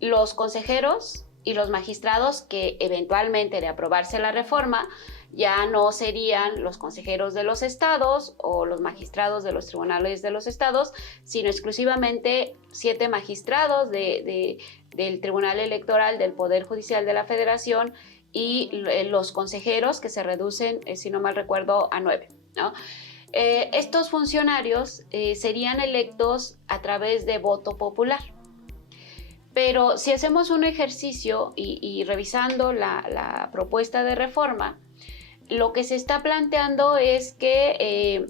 los consejeros y los magistrados que eventualmente, de aprobarse la reforma, ya no serían los consejeros de los estados o los magistrados de los tribunales de los estados, sino exclusivamente 7 magistrados del Tribunal Electoral del Poder Judicial de la Federación y los consejeros, que se reducen, si no mal recuerdo, a 9, ¿no? Estos funcionarios serían electos a través de voto popular. Pero si hacemos un ejercicio y revisando la propuesta de reforma, lo que se está planteando es que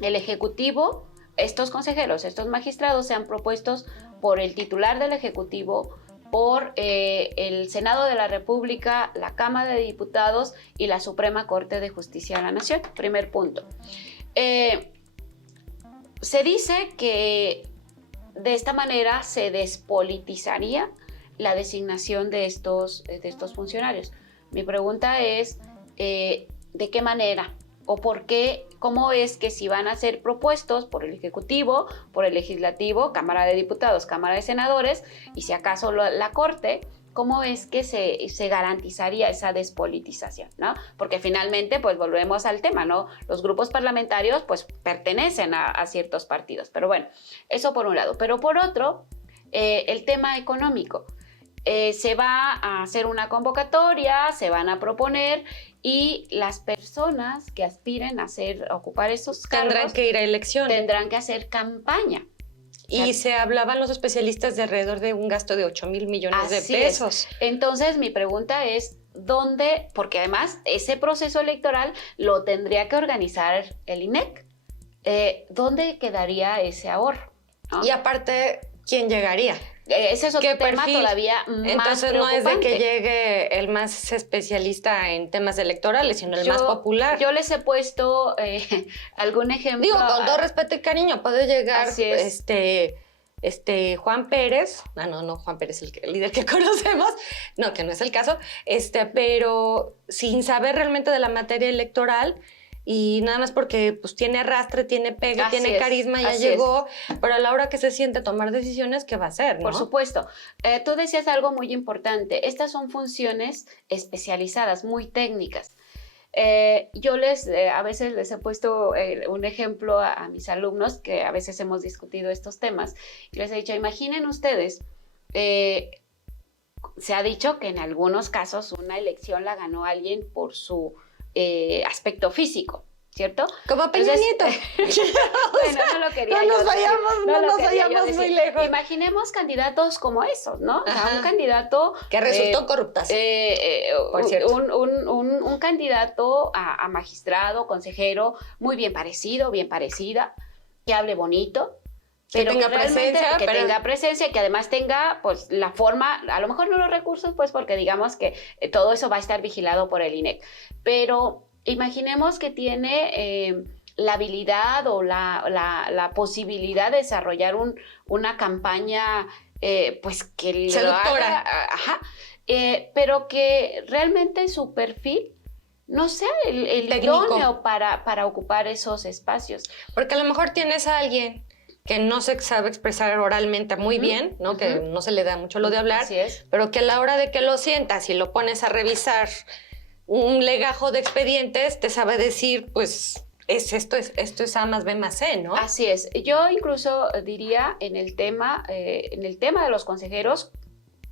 el Ejecutivo, estos consejeros, estos magistrados, sean propuestos por el titular del Ejecutivo, por el Senado de la República, la Cámara de Diputados y la Suprema Corte de Justicia de la Nación. Primer punto. Se dice que de esta manera se despolitizaría la designación de estos funcionarios. Mi pregunta es, ¿de qué manera? ¿O por qué? ¿Cómo es que si van a ser propuestos por el Ejecutivo, por el Legislativo, Cámara de Diputados, Cámara de Senadores, y si acaso la Corte, cómo es que se garantizaría esa despolitización, ¿no? Porque finalmente, pues volvemos al tema, ¿no? Los grupos parlamentarios, pues pertenecen a ciertos partidos. Pero bueno, eso por un lado. Pero por otro, el tema económico. Se va a hacer una convocatoria, se van a proponer, y las personas que aspiren a ocupar esos cargos tendrán que ir a elección. Tendrán que hacer campaña. Y se hablaban los especialistas de alrededor de un gasto de 8,000 millones de pesos. Entonces, mi pregunta es, ¿dónde? Porque además, ese proceso electoral lo tendría que organizar el INEC. ¿Dónde quedaría ese ahorro? ¿No? Y aparte, ¿quién llegaría? Ese es otro tema todavía más Entonces no es de que llegue el más especialista en temas electorales, sino el más popular. Yo les he puesto algún ejemplo. Digo, con todo respeto y cariño, puede llegar Juan Pérez. No, Juan Pérez es el líder que conocemos. No, que no es el caso. Pero sin saber realmente de la materia electoral, y nada más porque pues tiene arrastre, tiene pegue, tiene carisma, ya llegó, pero a la hora que se siente a tomar decisiones, ¿qué va a hacer? ¿No? Por supuesto. Tú decías algo muy importante. Estas son funciones especializadas, muy técnicas. Yo a veces les he puesto un ejemplo a mis alumnos, que a veces hemos discutido estos temas, y les he dicho, imaginen ustedes, se ha dicho que en algunos casos una elección la ganó alguien por su aspecto físico, ¿cierto? Como Peña Nieto. Bueno, no lo quería no nos vayamos muy lejos. Imaginemos candidatos como esos, ¿no? O sea, un candidato que resultó corruptas. Por cierto. Un candidato a magistrado, consejero, muy bien parecido, bien parecida, que hable bonito, pero tenga presencia, que tenga presencia, que además tenga pues la forma, a lo mejor no los recursos, pues porque digamos que todo eso va a estar vigilado por el INEC, pero imaginemos que tiene la habilidad o la posibilidad de desarrollar una campaña pues que seductora, lo haga, pero que realmente su perfil no sea el idóneo para ocupar esos espacios. Porque a lo mejor tienes a alguien que no se sabe expresar oralmente muy bien, ¿no? Que no se le da mucho lo de hablar, Así es. pero que a la hora de que lo sientas y lo pones a revisar un legajo de expedientes, te sabe decir, pues, esto es A más B más C, ¿no? Así es. Yo incluso diría en el tema de los consejeros,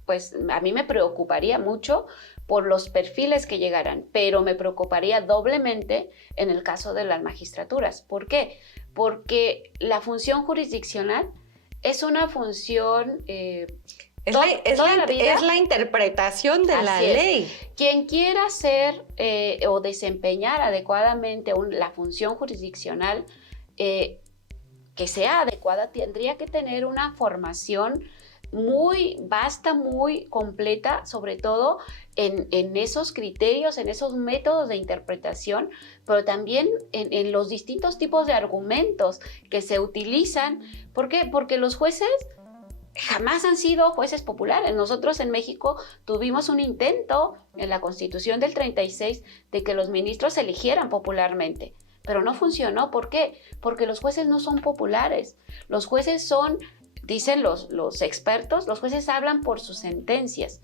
pues a mí me preocuparía mucho por los perfiles que llegaran, pero me preocuparía doblemente en el caso de las magistraturas. ¿Por qué? Porque la función jurisdiccional es una función... Es la interpretación de la ley. Quien quiera hacer o desempeñar adecuadamente la función jurisdiccional que sea adecuada, tendría que tener una formación muy vasta, muy completa, sobre todo en esos criterios, en esos métodos de interpretación, pero también en los distintos tipos de argumentos que se utilizan. ¿Por qué? Porque los jueces jamás han sido jueces populares. Nosotros en México tuvimos un intento en la Constitución del 36 de que los ministros se eligieran popularmente, pero no funcionó. ¿Por qué? Porque los jueces no son populares. Los jueces son, dicen los expertos, los jueces hablan por sus sentencias.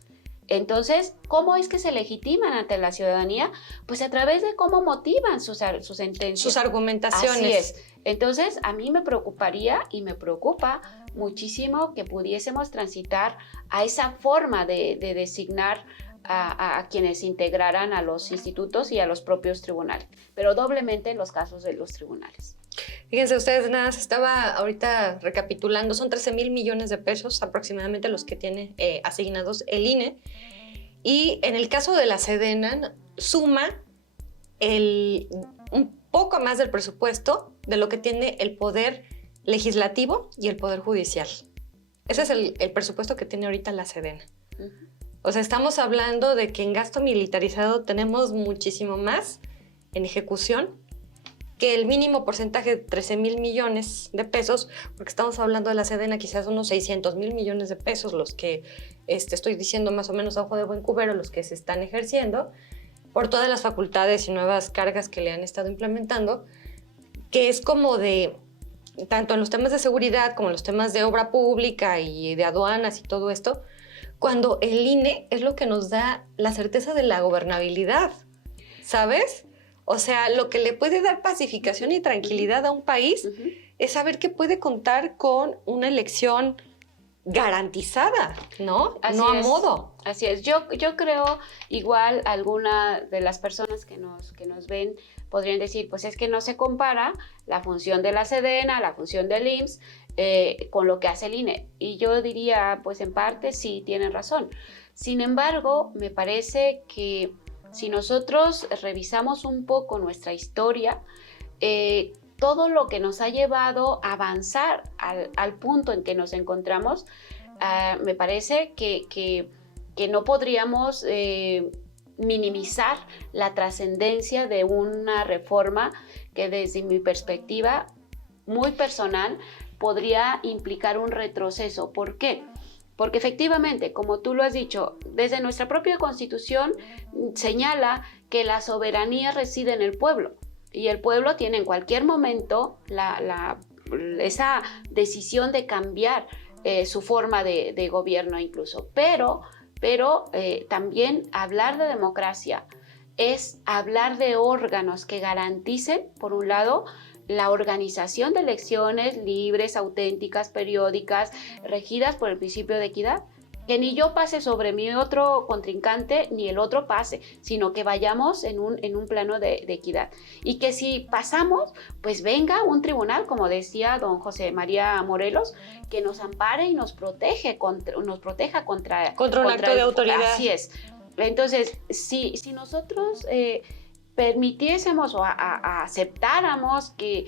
Entonces, ¿cómo es que se legitiman ante la ciudadanía? Pues a través de cómo motivan sus sentencias. Sus argumentaciones. Así es. Entonces, a mí me preocuparía y me preocupa muchísimo que pudiésemos transitar a esa forma de designar a quienes integraran a los institutos y a los propios tribunales, pero doblemente en los casos de los tribunales. Fíjense ustedes, nada, estaba ahorita recapitulando, son 13,000 millones de pesos aproximadamente los que tiene asignados el INE, y en el caso de la Sedena suma un poco más del presupuesto de lo que tiene el Poder Legislativo y el Poder Judicial. Ese es el presupuesto que tiene ahorita la Sedena. O sea, estamos hablando de que en gasto militarizado tenemos muchísimo más en ejecución que el mínimo porcentaje de 13,000 millones de pesos, porque estamos hablando de la Sedena quizás unos 600,000 millones de pesos, los que estoy diciendo más o menos a ojo de buen cubero, los que se están ejerciendo, por todas las facultades y nuevas cargas que le han estado implementando, que es como de, tanto en los temas de seguridad como en los temas de obra pública y de aduanas y todo esto, cuando el INE es lo que nos da la certeza de la gobernabilidad, ¿sabes? O sea, lo que le puede dar pacificación y tranquilidad a un país es saber que puede contar con una elección garantizada, ¿no? No a modo. Así es. Yo creo, igual alguna de las personas que nos ven podrían decir, pues es que no se compara la función de la Sedena, la función del IMSS, con lo que hace el INE. Y yo diría, pues en parte sí tienen razón. Sin embargo, me parece que si nosotros revisamos un poco nuestra historia, todo lo que nos ha llevado a avanzar al punto en que nos encontramos, me parece que no podríamos minimizar la trascendencia de una reforma que desde mi perspectiva muy personal podría implicar un retroceso. ¿Por qué? Porque efectivamente, como tú lo has dicho, desde nuestra propia Constitución señala que la soberanía reside en el pueblo y el pueblo tiene en cualquier momento esa decisión de cambiar su forma de gobierno incluso. Pero también hablar de democracia es hablar de órganos que garanticen, por un lado, la organización de elecciones libres, auténticas, periódicas, regidas por el principio de equidad. Que ni yo pase sobre mi otro contrincante, ni el otro pase, sino que vayamos en un plano de equidad. Y que si pasamos, pues venga un tribunal, como decía don José María Morelos, que nos ampare y nos proteja contra un acto de autoridad. Así es. Entonces, si nosotros permitiésemos o aceptáramos que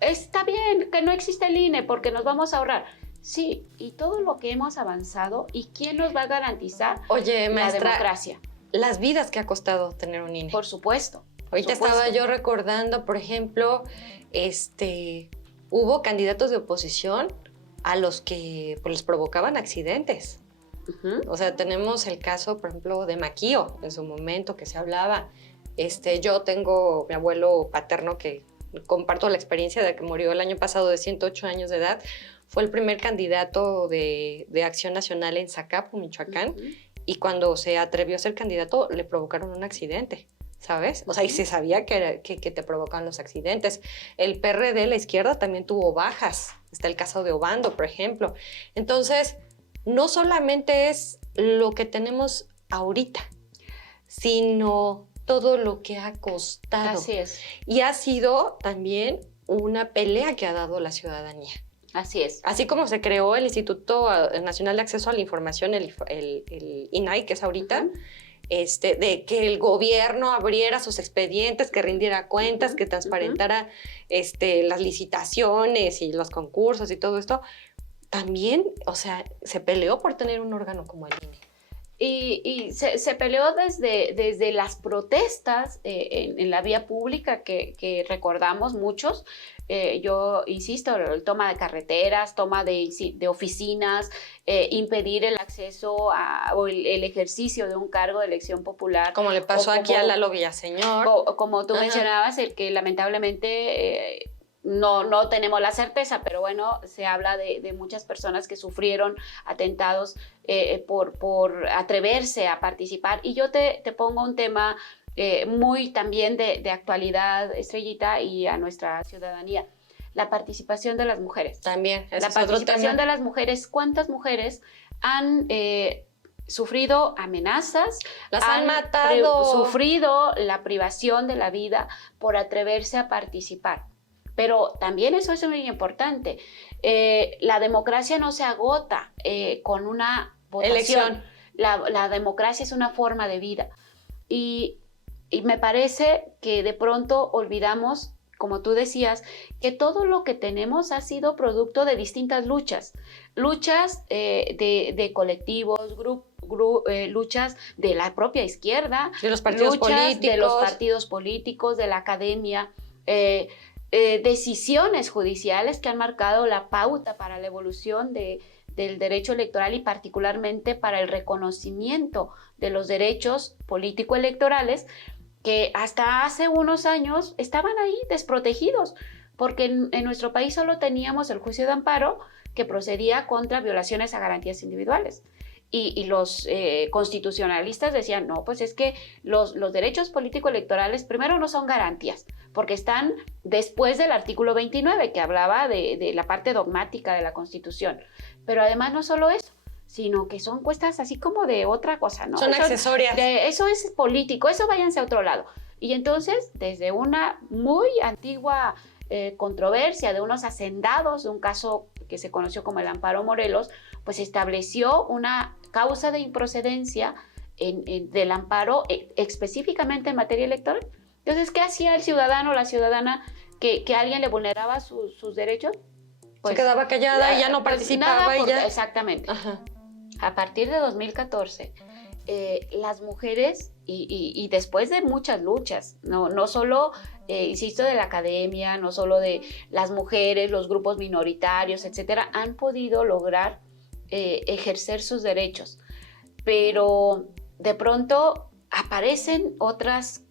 está bien, que no existe el INE porque nos vamos a ahorrar. Sí, y todo lo que hemos avanzado, ¿y quién nos va a garantizar la democracia? Las vidas que ha costado tener un INE. Por supuesto. Ahorita estaba yo recordando, por ejemplo, hubo candidatos de oposición a los que pues, les provocaban accidentes. O sea, tenemos el caso, por ejemplo, de Maquío, en su momento, que se hablaba. Yo tengo mi abuelo paterno que comparto la experiencia de que murió el año pasado de 108 años de edad. Fue el primer candidato de Acción Nacional en Zacapu, Michoacán, y cuando se atrevió a ser candidato le provocaron un accidente, ¿sabes? O sea, y se sabía que te provocaban los accidentes. El PRD, la izquierda, también tuvo bajas. Está el caso de Obando, por ejemplo. Entonces, no solamente es lo que tenemos ahorita, sino todo lo que ha costado. Así es. Y ha sido también una pelea que ha dado la ciudadanía. Así es. Así como se creó el Instituto Nacional de Acceso a la Información, el INAI, que es ahorita, de que el gobierno abriera sus expedientes, que rindiera cuentas, que transparentara las licitaciones y los concursos y todo esto, también, o sea, se peleó por tener un órgano como el INE. Y se peleó desde las protestas en la vía pública que recordamos muchos. Yo insisto, el toma de carreteras, toma de oficinas, impedir el acceso o el ejercicio de un cargo de elección popular. Como le pasó aquí a Lalo Villaseñor. Como tú mencionabas, el que lamentablemente... No tenemos la certeza, pero bueno, se habla de muchas personas que sufrieron atentados por atreverse a participar. Y yo te pongo un tema muy también de actualidad, Estrellita, y a nuestra ciudadanía. La participación de las mujeres. También, la participación de las mujeres. ¿Cuántas mujeres han sufrido amenazas? Las han matado. Sufrido la privación de la vida por atreverse a participar. Pero también eso es muy importante. La democracia no se agota con una votación. La democracia es una forma de vida. Y me parece que de pronto olvidamos, como tú decías, que todo lo que tenemos ha sido producto de distintas luchas. Luchas de colectivos, luchas de la propia izquierda. De los partidos políticos. De los partidos políticos, de la academia. Decisiones judiciales que han marcado la pauta para la evolución del derecho electoral y particularmente para el reconocimiento de los derechos político-electorales que hasta hace unos años estaban ahí desprotegidos, porque en nuestro país solo teníamos el juicio de amparo que procedía contra violaciones a garantías individuales. Y los constitucionalistas decían, no, pues es que los derechos político-electorales primero no son garantías, porque están después del artículo 29, que hablaba de la parte dogmática de la Constitución. Pero además no solo eso, sino que son cuestas así como de otra cosa, ¿no? Son accesorias. Eso es político, eso váyanse a otro lado. Y entonces, desde una muy antigua controversia de unos hacendados, de un caso que se conoció como el Amparo Morelos, pues estableció una causa de improcedencia del amparo específicamente en materia electoral. Entonces, ¿qué hacía el ciudadano o la ciudadana que alguien le vulneraba sus derechos? Pues, se quedaba callada y ya no participaba. Exactamente. Ajá. A partir de 2014, las mujeres, y después de muchas luchas, no solo, insisto, de la academia, no solo de las mujeres, los grupos minoritarios, etcétera, han podido lograr ejercer sus derechos. Pero de pronto aparecen otras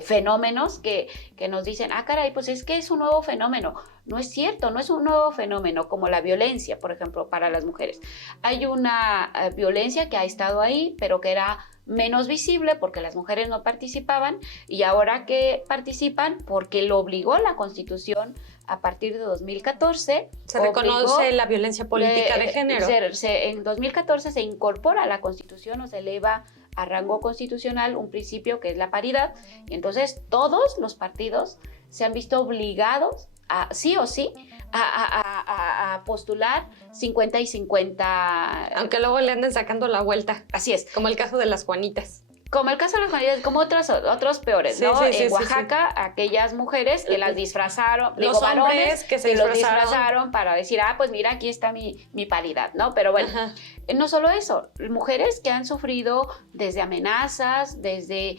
fenómenos que nos dicen, caray, pues es que es un nuevo fenómeno. No es cierto, no es un nuevo fenómeno como la violencia, por ejemplo, para las mujeres. Hay una violencia que ha estado ahí, pero que era menos visible porque las mujeres no participaban, y ahora que participan, porque lo obligó la Constitución a partir de 2014. Se reconoce la violencia política de género. En 2014 se incorpora a la Constitución o se eleva a rango constitucional un principio que es la paridad, y entonces todos los partidos se han visto obligados sí o sí a postular 50 y 50. Aunque luego le anden sacando la vuelta. Así es. Como el caso de las Juanitas. Como el caso de las mujeres, como otros peores, ¿no? En Oaxaca, aquellas mujeres que las disfrazaron, los hombres que se los disfrazaron para decir, pues mira, aquí está mi paridad, ¿no? Pero bueno, no solo eso, mujeres que han sufrido desde amenazas, desde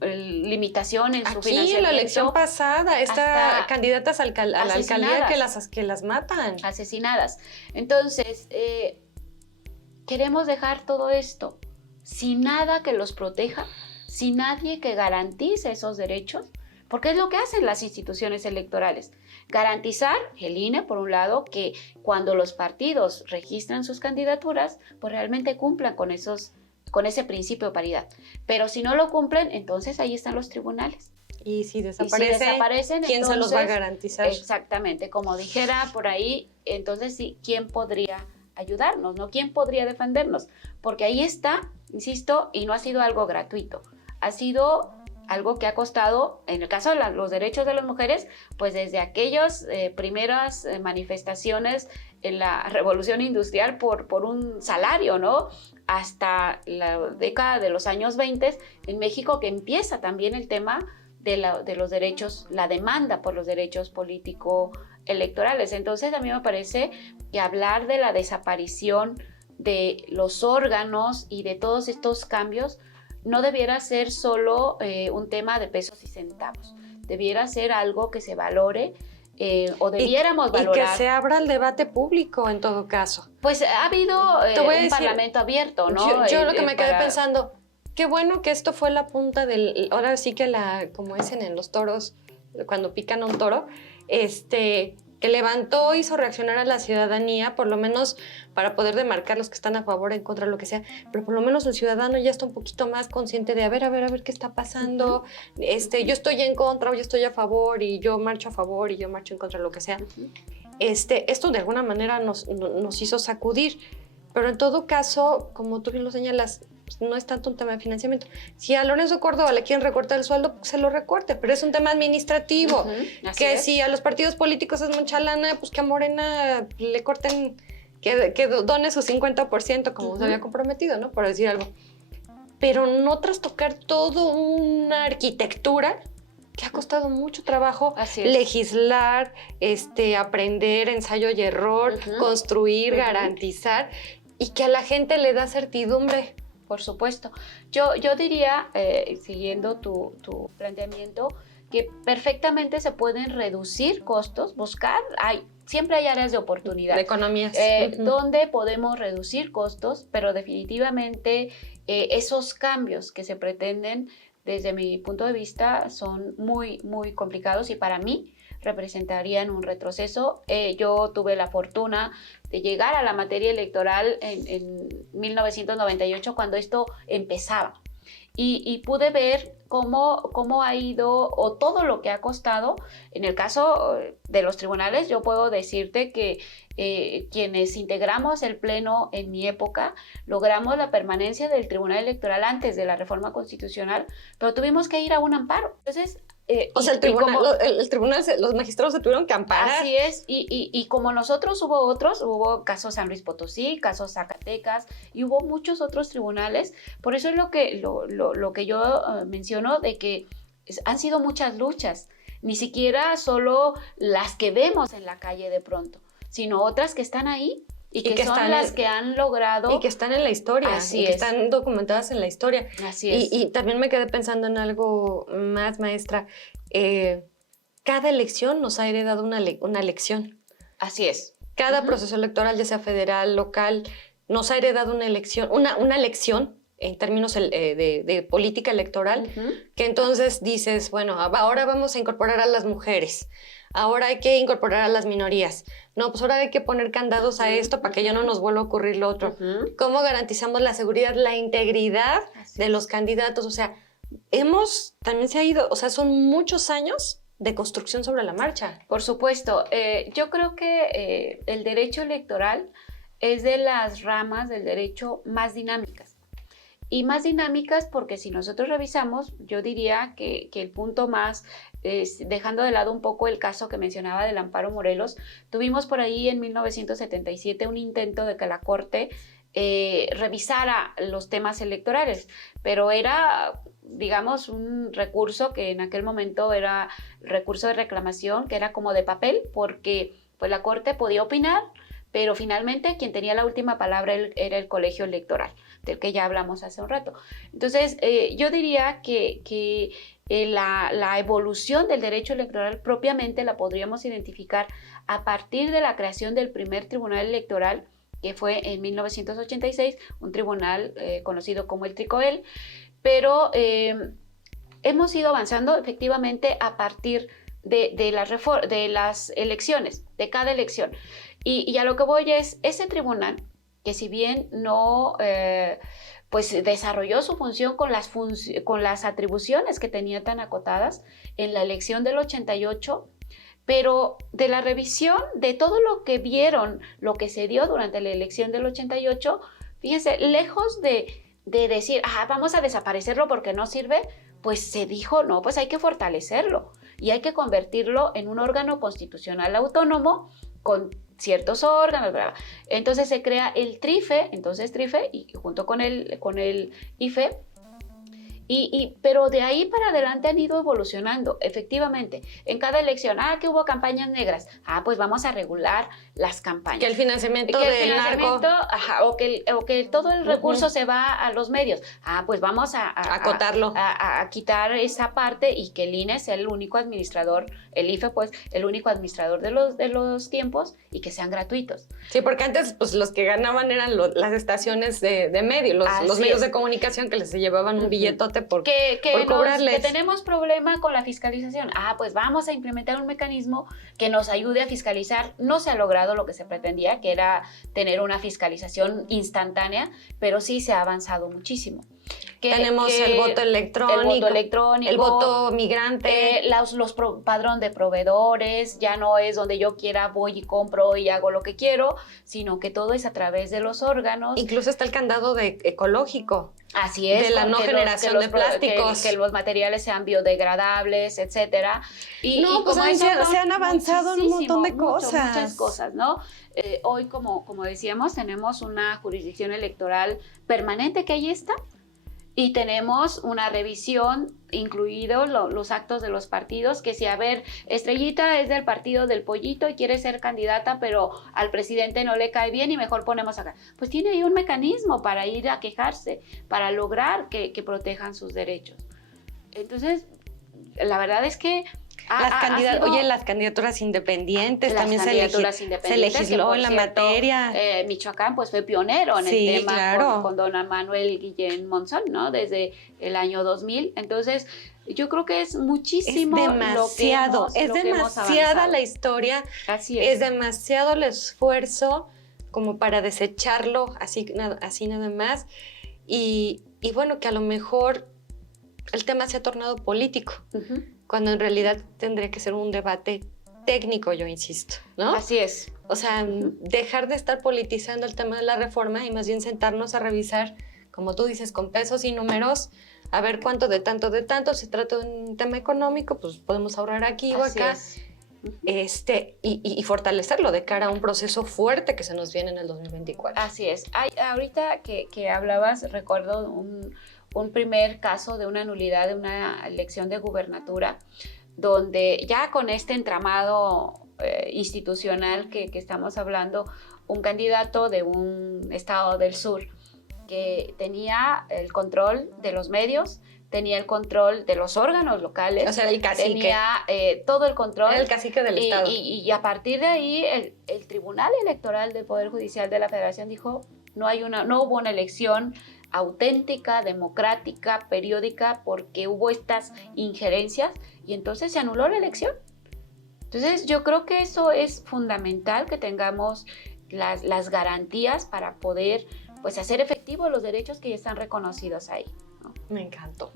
limitación en su financiamiento. Aquí, la elección pasada, candidatas a la alcaldía que las matan. Asesinadas. Entonces, queremos dejar todo esto sin nada que los proteja, sin nadie que garantice esos derechos, porque es lo que hacen las instituciones electorales. Garantizar, el INE, por un lado, que cuando los partidos registran sus candidaturas, pues realmente cumplan con ese principio de paridad. Pero si no lo cumplen, entonces ahí están los tribunales. Y si desaparecen, ¿quién se los va a garantizar? Exactamente, como dijera por ahí, entonces sí, ¿quién podría ayudarnos, ¿no? ¿Quién podría defendernos? Porque ahí está, insisto, y no ha sido algo gratuito, ha sido algo que ha costado, en el caso de los derechos de las mujeres, pues desde aquellas primeras manifestaciones en la revolución industrial por un salario, ¿no? Hasta la década de los años 20 en México, que empieza también el tema de los derechos, la demanda por los derechos político-electorales. Entonces a mí me parece que hablar de la desaparición de los órganos y de todos estos cambios no debiera ser solo un tema de pesos y centavos, debiera ser algo que se valore o debiéramos valorar. Y que se abra el debate público en todo caso. Pues ha habido un parlamento abierto, ¿no? Yo lo que me quedé pensando, qué bueno que esto fue la punta ahora sí que como dicen en los toros, cuando pican a un toro, que levantó, hizo reaccionar a la ciudadanía, por lo menos para poder demarcar los que están a favor, en contra, lo que sea, pero por lo menos el ciudadano ya está un poquito más consciente de a ver qué está pasando, yo estoy en contra o yo estoy a favor y yo marcho a favor y yo marcho en contra, lo que sea. Esto de alguna manera nos hizo sacudir, pero en todo caso, como tú bien lo señalas, no es tanto un tema de financiamiento. Si a Lorenzo Córdoba le quieren recortar el sueldo, se lo recorte, pero es un tema administrativo. Que si a los partidos políticos es mucha lana, pues que a Morena le corten, que done su 50%, como se había comprometido, ¿no? Por decir algo. Pero no trastocar toda una arquitectura que ha costado mucho trabajo legislar, aprender, ensayo y error, construir, garantizar, y que a la gente le da certidumbre. Por supuesto. Yo diría, siguiendo tu planteamiento, que perfectamente se pueden reducir costos, siempre hay áreas de oportunidad. De economías. Donde podemos reducir costos, pero definitivamente esos cambios que se pretenden, desde mi punto de vista, son muy, muy complicados y para mí representarían un retroceso. Yo tuve la fortuna de llegar a la materia electoral en 1998, cuando esto empezaba. Y pude ver cómo ha ido, o todo lo que ha costado. En el caso de los tribunales, yo puedo decirte que quienes integramos el Pleno en mi época, logramos la permanencia del Tribunal Electoral antes de la reforma constitucional, pero tuvimos que ir a un amparo. Entonces, el tribunal, los magistrados se tuvieron que amparar. Así es, y como nosotros hubo casos San Luis Potosí, casos Zacatecas, y hubo muchos otros tribunales. Por eso es lo que yo menciono, de que han sido muchas luchas, ni siquiera solo las que vemos en la calle de pronto, sino otras que están ahí. Y que son las que han logrado. Y que están en la historia. Así que están documentadas en la historia. Así es. Y también me quedé pensando en algo más, maestra. Cada elección nos ha heredado una lección. Así es. Cada proceso electoral, ya sea federal, local, nos ha heredado una elección, una lección en términos de política electoral, que entonces dices, bueno, ahora vamos a incorporar a las mujeres. Ahora hay que incorporar a las minorías. No, pues ahora hay que poner candados a esto para que ya no nos vuelva a ocurrir lo otro. ¿Cómo garantizamos la seguridad, la integridad de los candidatos? O sea, también se ha ido, o sea, son muchos años de construcción sobre la marcha. Por supuesto. Yo creo que el derecho electoral es de las ramas del derecho más dinámicas. Y más dinámicas porque si nosotros revisamos, yo diría que el punto más, dejando de lado un poco el caso que mencionaba del Amparo Morelos, tuvimos por ahí en 1977 un intento de que la Corte revisara los temas electorales, pero era, digamos, un recurso que en aquel momento era recurso de reclamación, que era como de papel, porque pues la Corte podía opinar, pero finalmente quien tenía la última palabra era el colegio electoral, del que ya hablamos hace un rato. Entonces, yo diría que la evolución del derecho electoral propiamente la podríamos identificar a partir de la creación del primer tribunal electoral, que fue en 1986, un tribunal conocido como el TRICOEL, pero hemos ido avanzando efectivamente a partir de las elecciones, de cada elección. Y a lo que voy es, ese tribunal, que si bien no pues desarrolló su función con las atribuciones que tenía tan acotadas en la elección del 88, pero de la revisión de todo lo que vieron, lo que se dio durante la elección del 88, fíjense, lejos de decir, vamos a desaparecerlo porque no sirve, pues se dijo, no, pues hay que fortalecerlo y hay que convertirlo en un órgano constitucional autónomo con ciertos órganos, ¿verdad? Entonces se crea el TRIFE, y junto con el IFE, pero de ahí para adelante han ido evolucionando, efectivamente. En cada elección, que hubo campañas negras, pues vamos a regular las campañas. Que el financiamiento del narco. O que todo el recurso se va a los medios. Pues vamos a acotarlo. A quitar esa parte y que el INE sea el único administrador, el IFE, pues, el único administrador de los tiempos y que sean gratuitos. Sí, porque antes, pues, los que ganaban eran las estaciones de medios, los medios de comunicación que les llevaban un billetote por cobrarles. Que tenemos problema con la fiscalización. Pues vamos a implementar un mecanismo que nos ayude a fiscalizar. No se ha logrado lo que se pretendía, que era tener una fiscalización instantánea, pero sí se ha avanzado muchísimo. Tenemos el voto electrónico, el voto migrante, los padrón de proveedores. Ya no es donde yo quiera voy y compro y hago lo que quiero, sino que todo es a través de los órganos. Incluso está el candado ecológico. Así es. De la no generación de plásticos. Que los materiales sean biodegradables, etcétera. Se han avanzado un montón de cosas. Muchas cosas, ¿no? Hoy, como decíamos, tenemos una jurisdicción electoral permanente que ahí está. Y tenemos una revisión, incluidos los actos de los partidos, que si, Estrellita es del partido del Pollito y quiere ser candidata, pero al presidente no le cae bien y mejor ponemos acá. Pues tiene ahí un mecanismo para ir a quejarse, para lograr que protejan sus derechos. Entonces, la verdad es que las candidaturas independientes también se legisló en la materia. Michoacán pues fue pionero en el tema, claro, con don Manuel Guillén Monzón, ¿no? Desde el año 2000. Entonces, yo creo que es muchísimo es demasiada la historia. Así es. Es demasiado el esfuerzo como para desecharlo así nada más. Y bueno, que a lo mejor el tema se ha tornado político. Uh-huh. Cuando en realidad tendría que ser un debate técnico, yo insisto, ¿no? Así es. O sea, dejar de estar politizando el tema de la reforma y más bien sentarnos a revisar, como tú dices, con pesos y números, a ver cuánto de tanto, se trata de un tema económico, pues podemos ahorrar aquí o acá. Y fortalecerlo de cara a un proceso fuerte que se nos viene en el 2024. Así es. Ahorita que hablabas, recuerdo un primer caso de una nulidad de una elección de gubernatura, donde ya con este entramado institucional que estamos hablando, un candidato de un estado del sur que tenía el control de los medios, tenía el control de los órganos locales. O sea, el cacique. Tenía todo el control. Era el cacique del estado. Y a partir de ahí, el Tribunal Electoral del Poder Judicial de la Federación dijo, no hubo una elección auténtica, democrática, periódica, porque hubo estas injerencias y entonces se anuló la elección. Entonces yo creo que eso es fundamental, que tengamos las garantías para poder pues hacer efectivos los derechos que ya están reconocidos ahí, ¿no? Me encantó.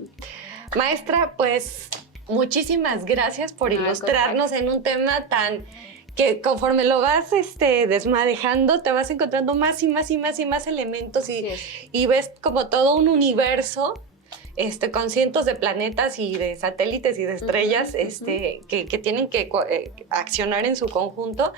Maestra, pues muchísimas gracias por ilustrarnos en un tema tan que conforme lo vas desmadejando, te vas encontrando más y más elementos y ves como todo un universo con cientos de planetas y de satélites y de estrellas que tienen que accionar en su conjunto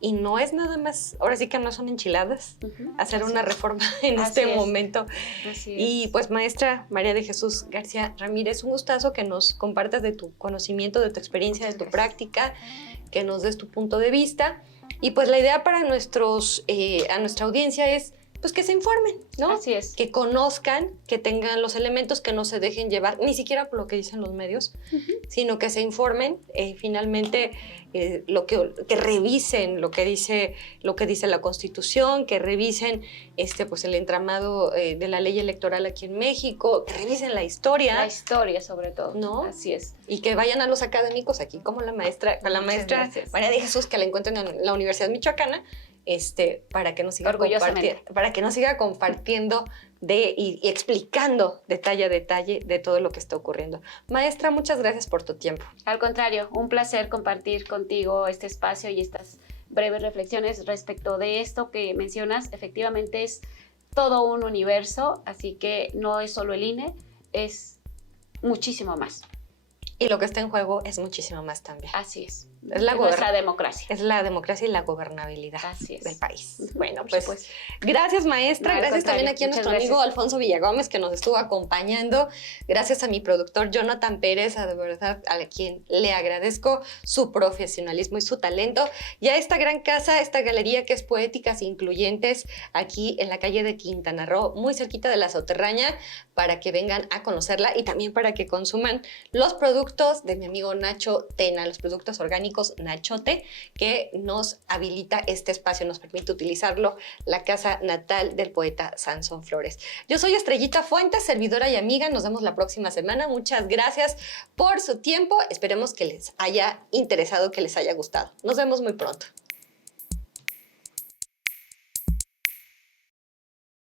Y no es nada más, ahora sí que no son enchiladas, hacer Así una es. reforma en Así este es. momento. Así Y es. pues maestra María de Jesús García Ramírez, un gustazo que nos compartas de tu conocimiento, de tu experiencia, Muchas de tu gracias. práctica, que nos des tu punto de vista. Y pues la idea para a nuestra audiencia es pues que se informen, ¿no? Así es. Que conozcan, que tengan los elementos, que no se dejen llevar, ni siquiera por lo que dicen los medios, sino que se informen, finalmente que revisen lo que dice la Constitución, que revisen pues el entramado de la ley electoral aquí en México, que revisen la historia. La historia, sobre todo. ¿No? Así es. Y que vayan a los académicos aquí, como la maestra Gracias. María de Jesús, que la encuentren en la Universidad Michoacana, para que nos siga compartiendo y explicando detalle a detalle de todo lo que está ocurriendo. Maestra, muchas gracias por tu tiempo. Al contrario, un placer compartir contigo este espacio y estas breves reflexiones respecto de esto que mencionas. Efectivamente es todo un universo, así que no es solo el INE, es muchísimo más. Y lo que está en juego es muchísimo más también. Así es. Es nuestra democracia. Es la democracia y la gobernabilidad del país. Bueno, Por pues supuesto. Gracias, maestra. No, gracias también aquí a nuestro amigo Alfonso Villagómez, que nos estuvo acompañando. Gracias a mi productor Jonathan Pérez, de verdad, a quien le agradezco su profesionalismo y su talento. Y a esta gran casa, esta galería que es Poéticas Incluyentes, aquí en la calle de Quintana Roo, muy cerquita de la Soterraña, para que vengan a conocerla y también para que consuman los productos de mi amigo Nacho Tena, los productos orgánicos Nachote, que nos habilita este espacio, nos permite utilizarlo, la casa natal del poeta Sansón Flores. Yo soy Estrellita Fuentes, servidora y amiga. Nos vemos la próxima semana. Muchas gracias por su tiempo. Esperemos que les haya interesado, que les haya gustado. Nos vemos muy pronto.